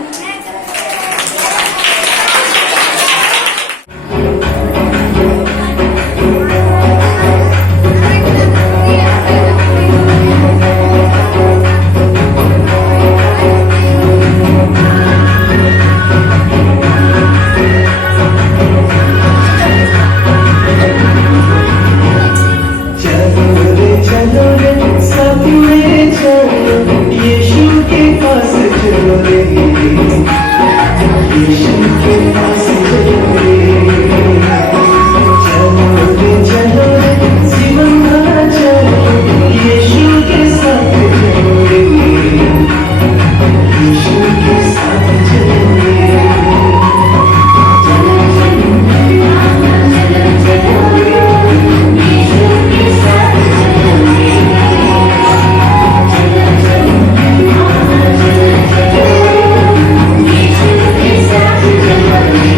Thank you.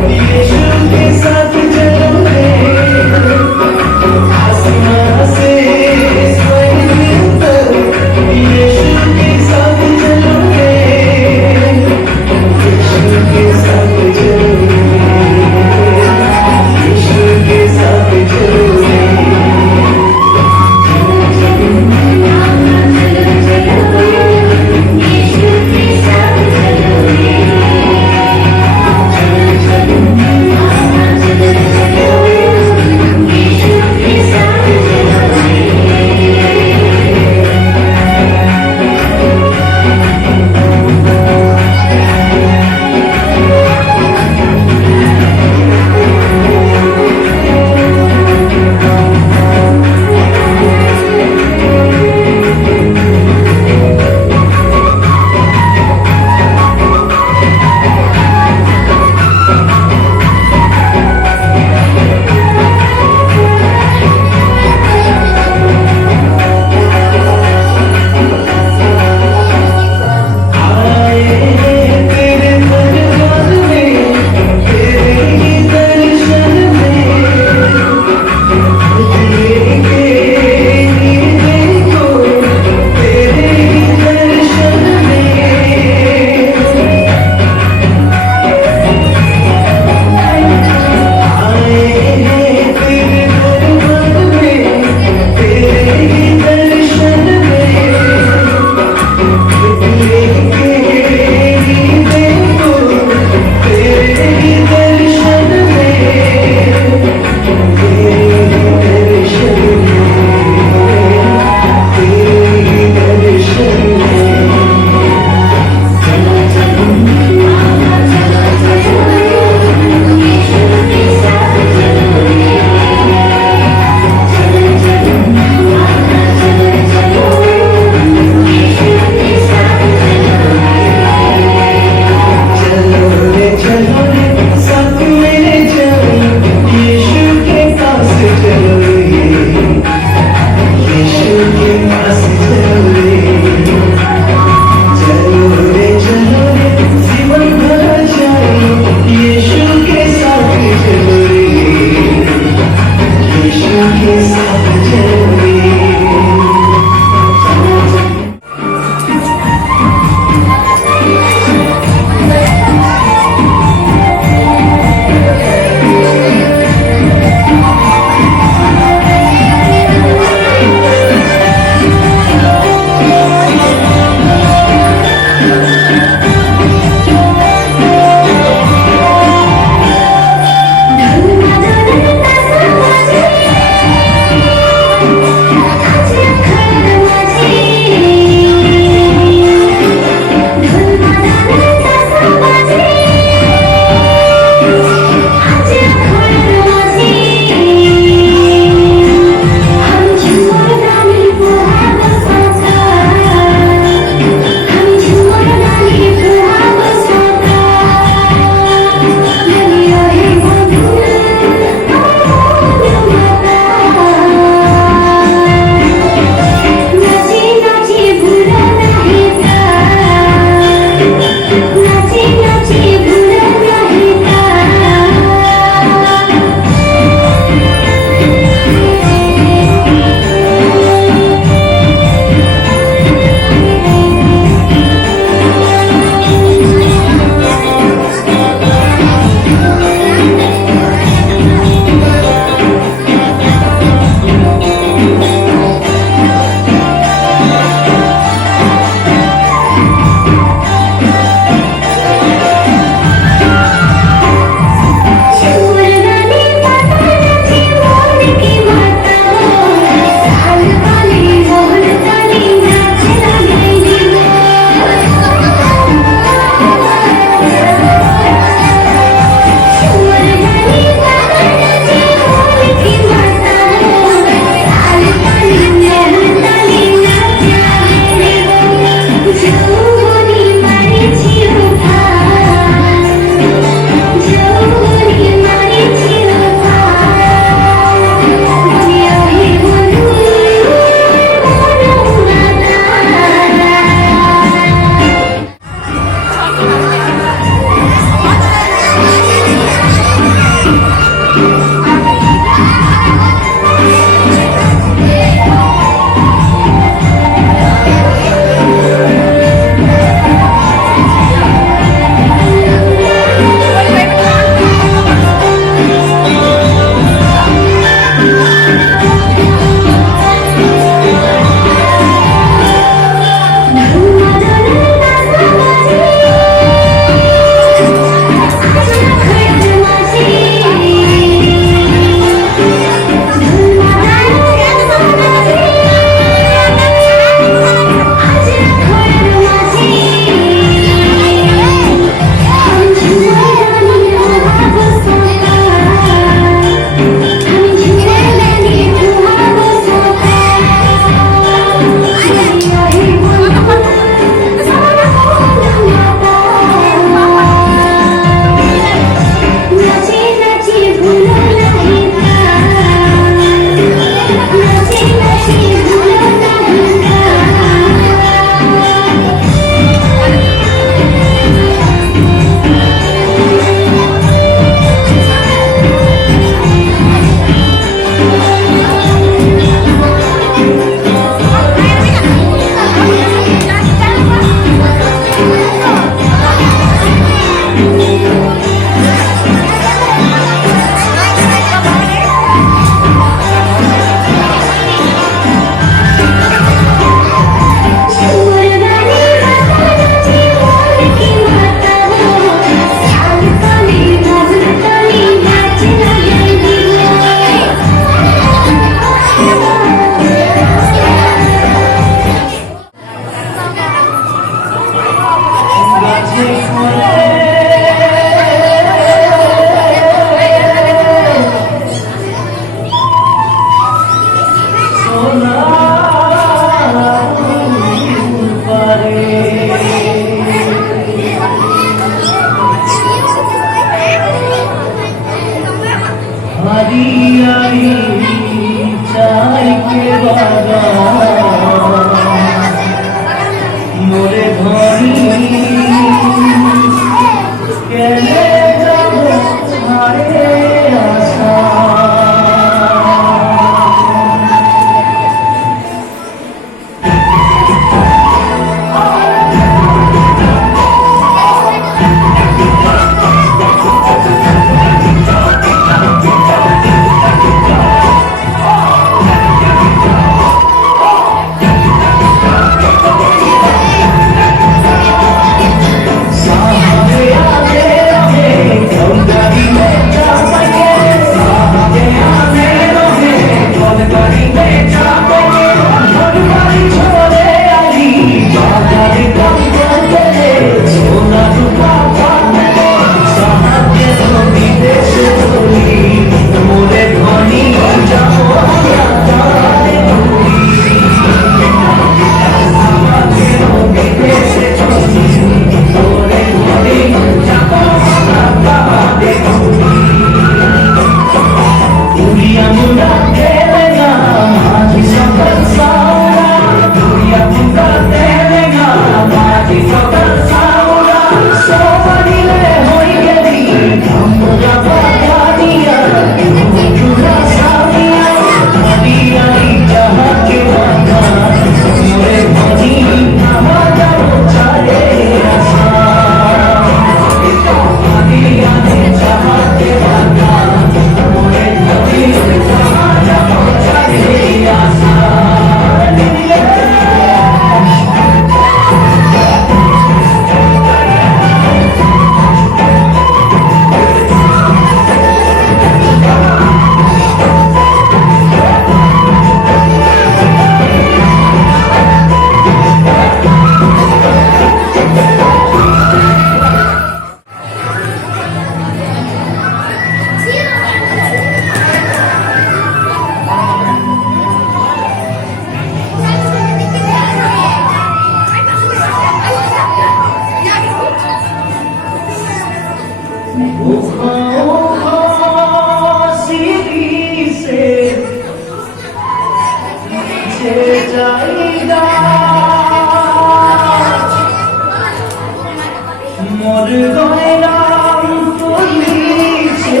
গয়রাম তুলিছে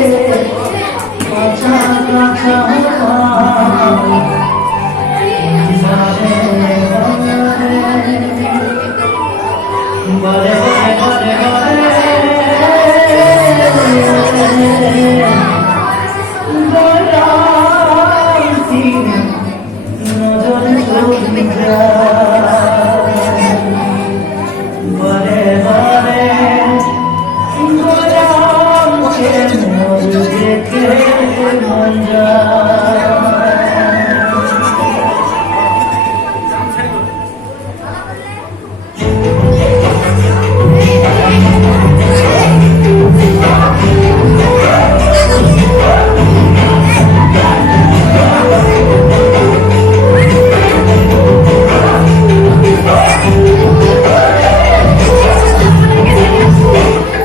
কাঁচা কাঁচা বলে বলে বলে গয়রাম সিং নজর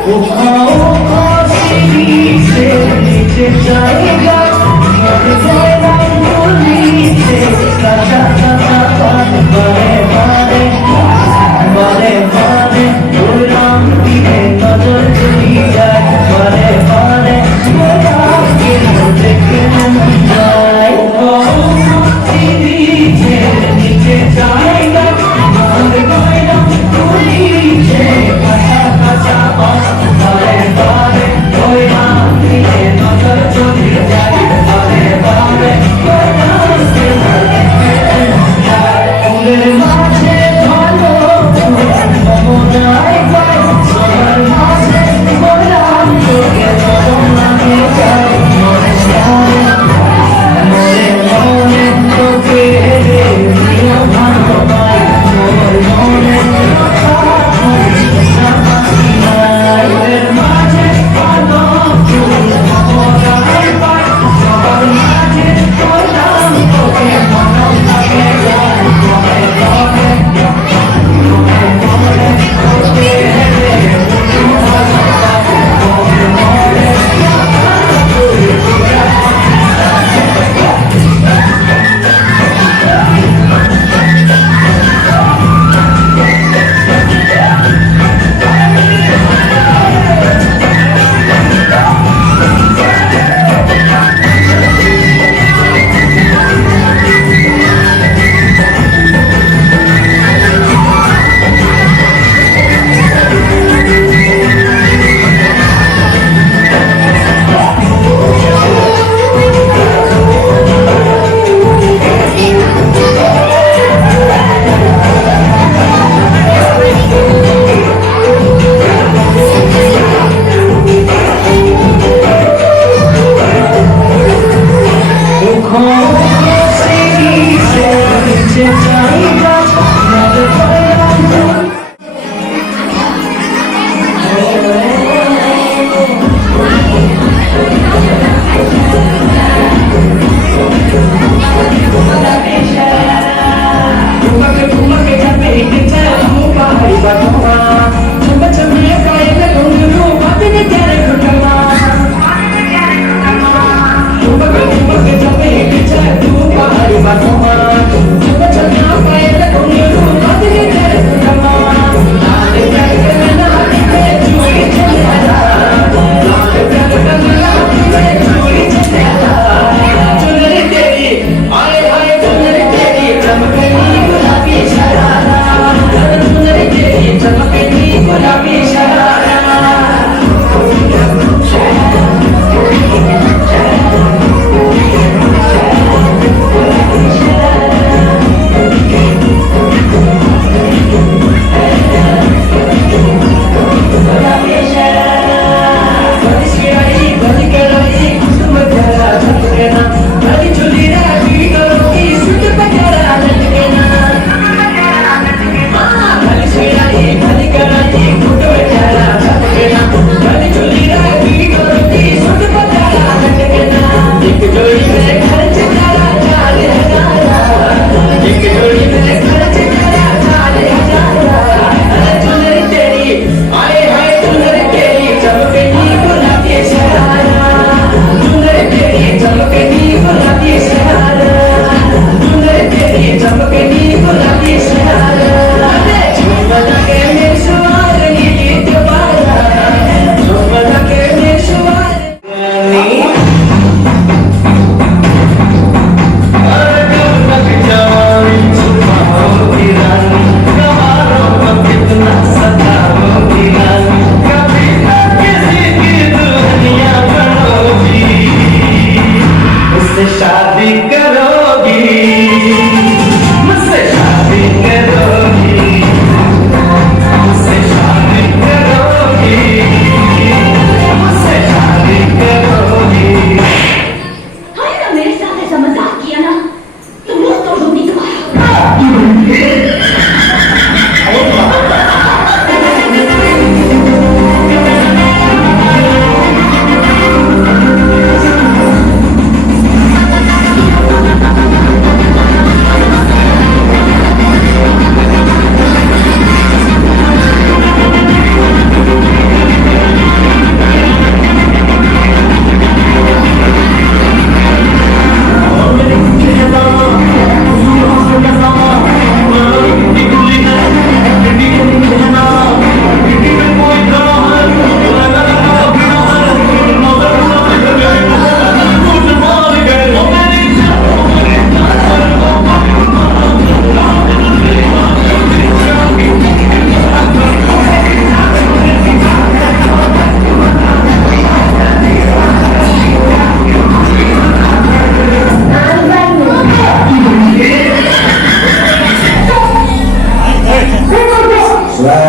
চোখা বলে বলে গয়রাম কে মোর দেখে মন যায়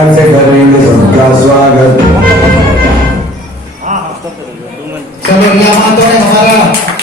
प्यार से करेंगे सबका स्वागत। चलो रिया मातो है हमारा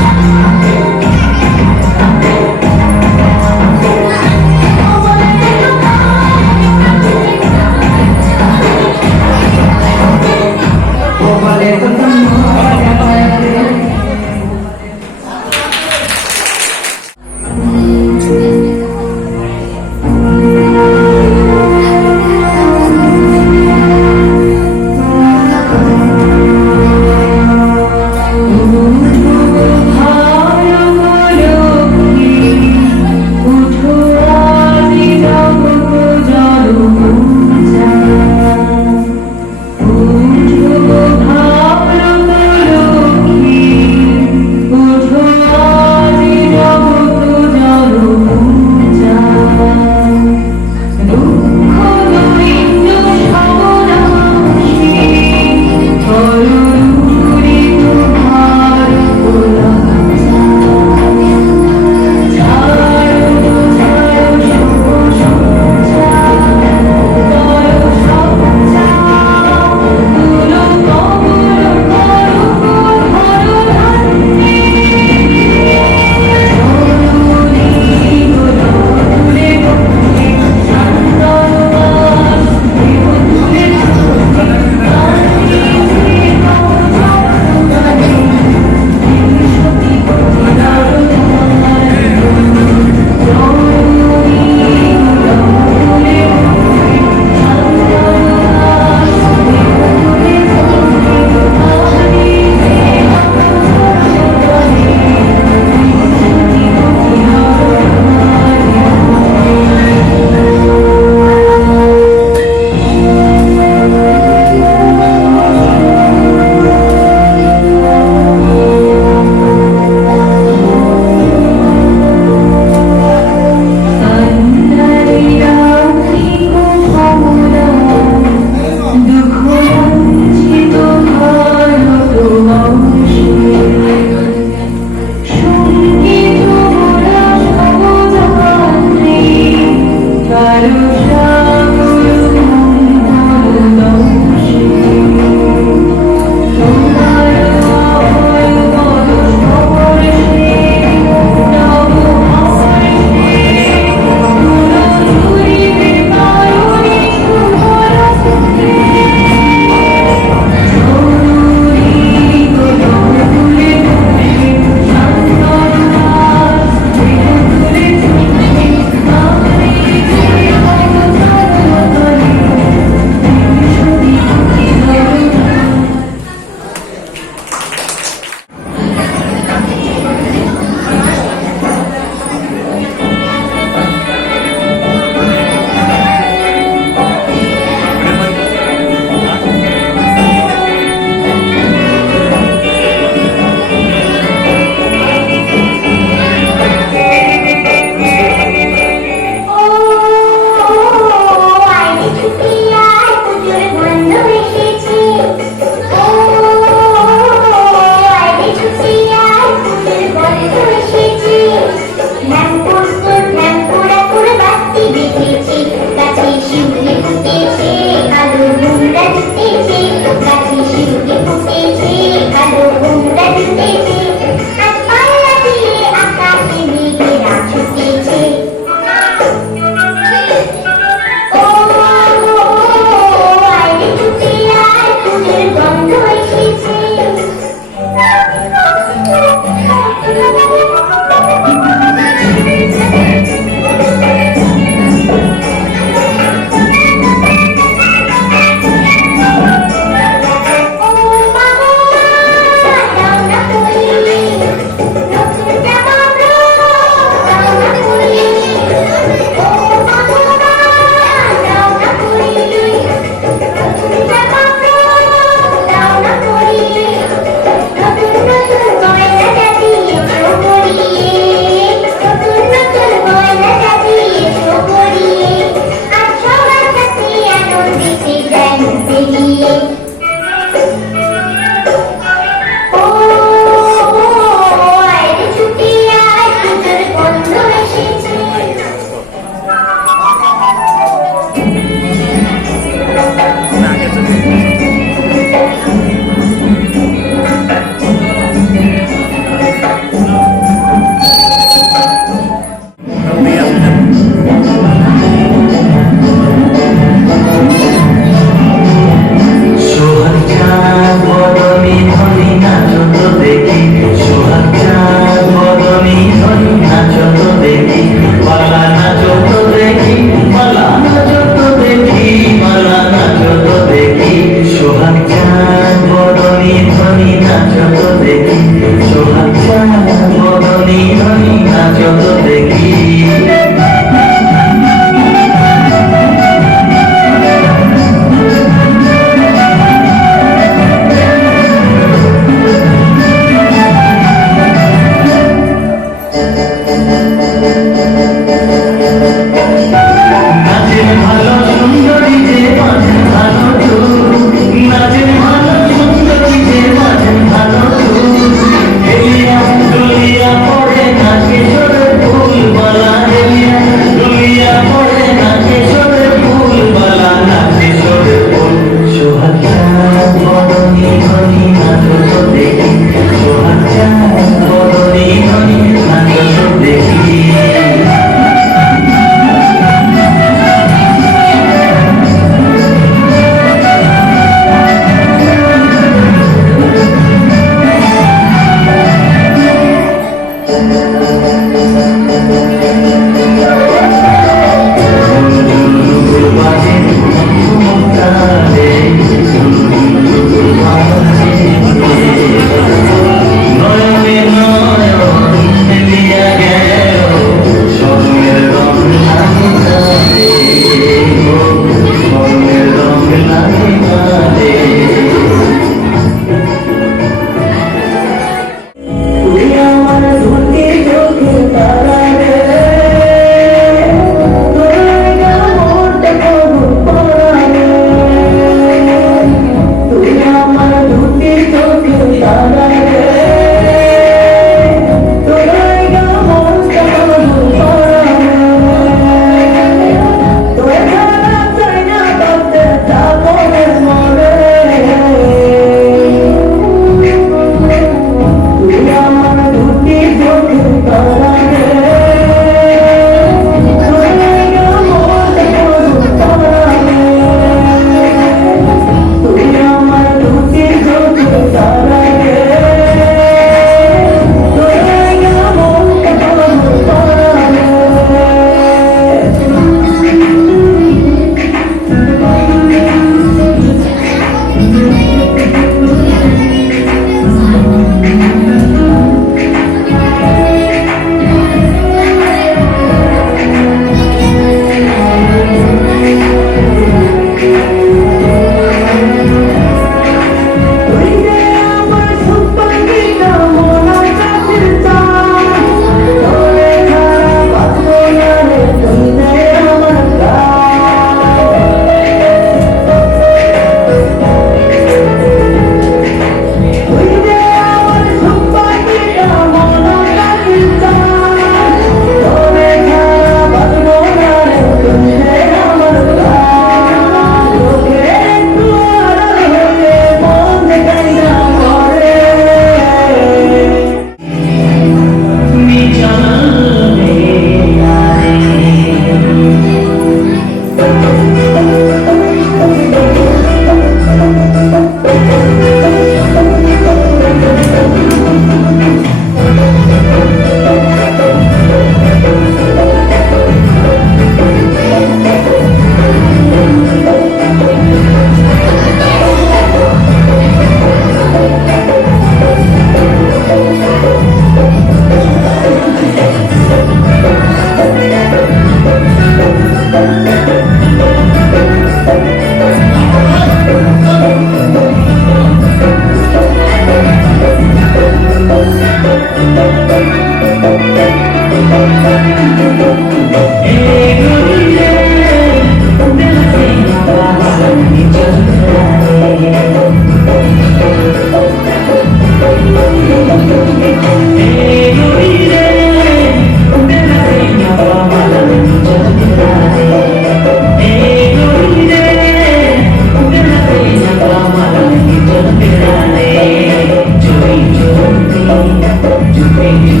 Jumping,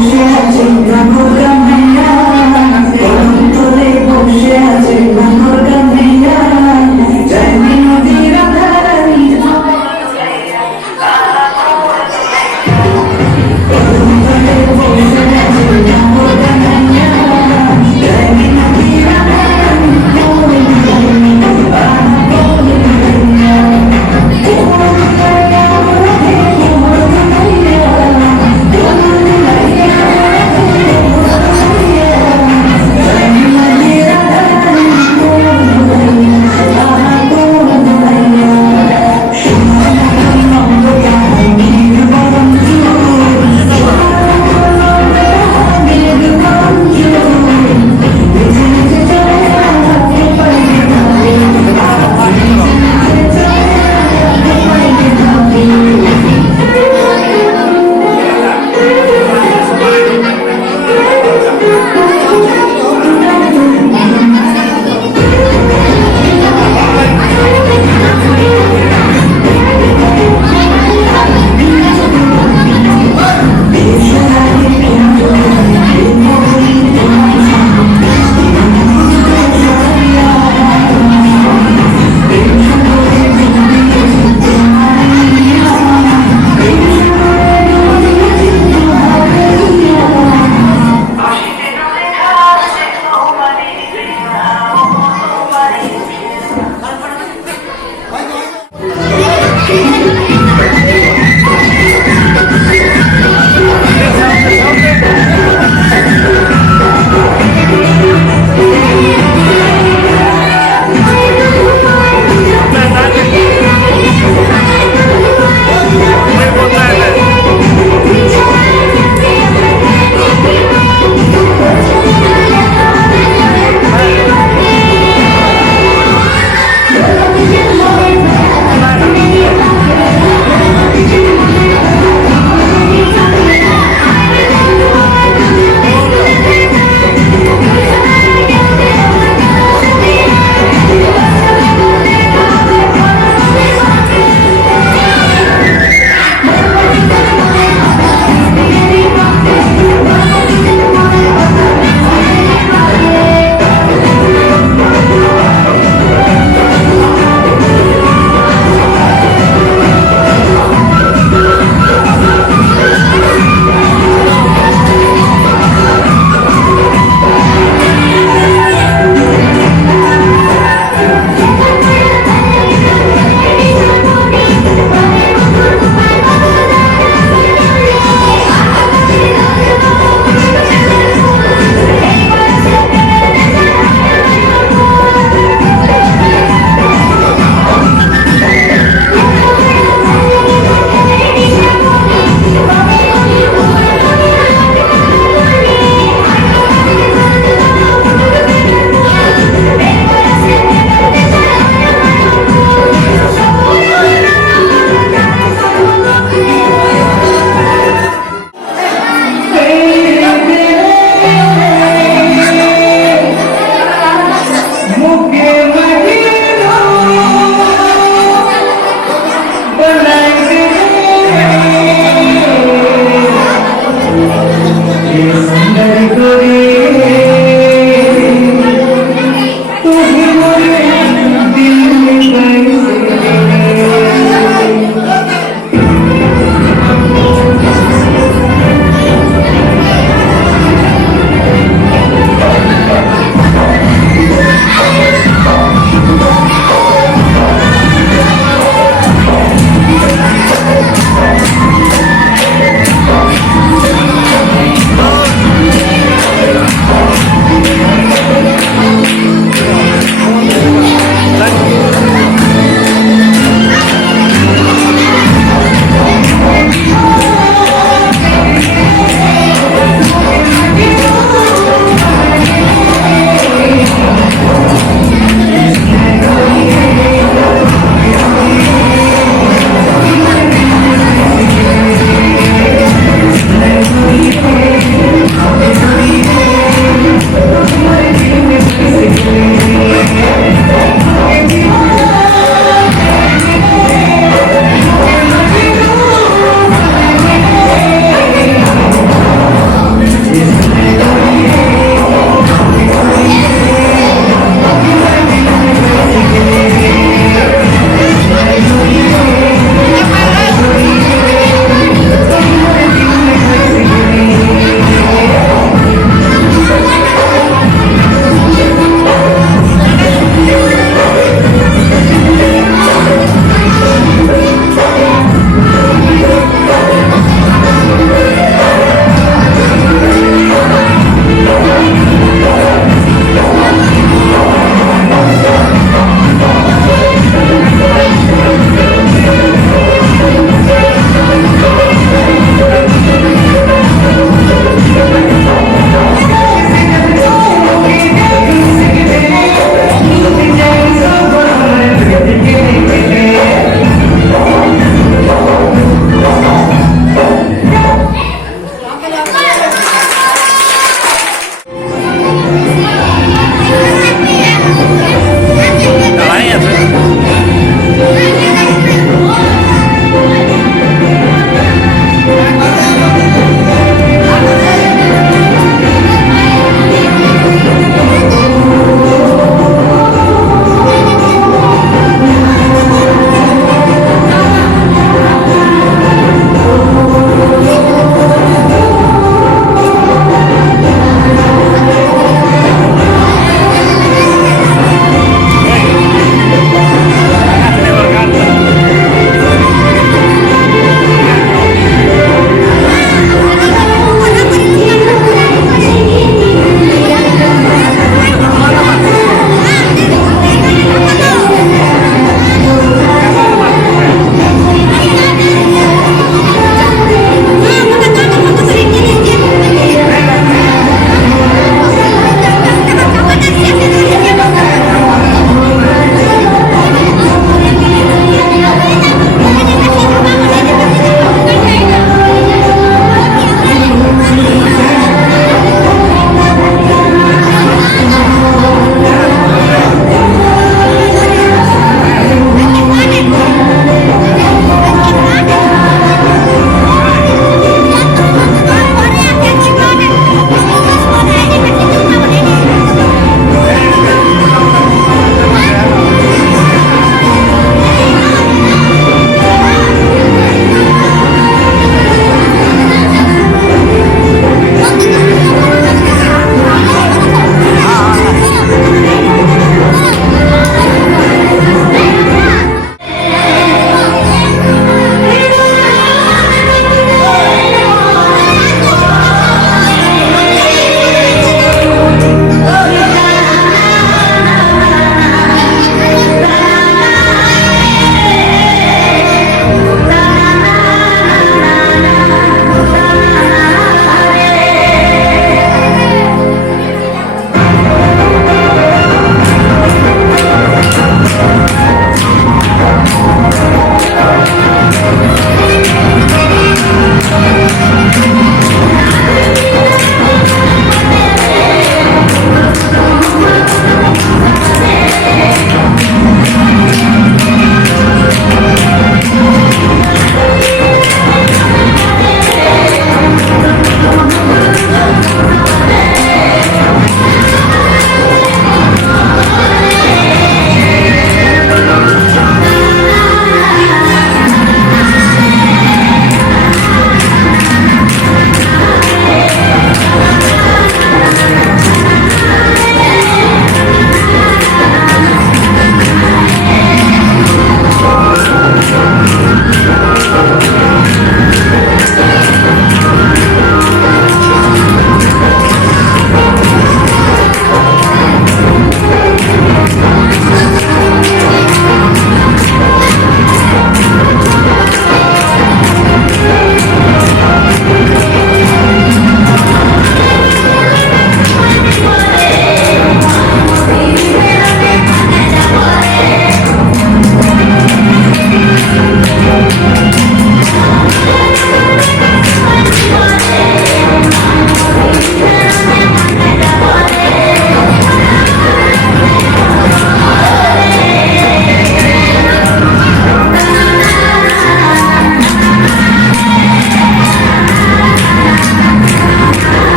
বসে আছে নামর কান্নাইয়া কলম তলে বসে আছে নামর কান্নাইয়া জানি নদীর ধারানি কলম তলে বসে আছে নামর কান্নাইয়া জানি নদীর ধারানি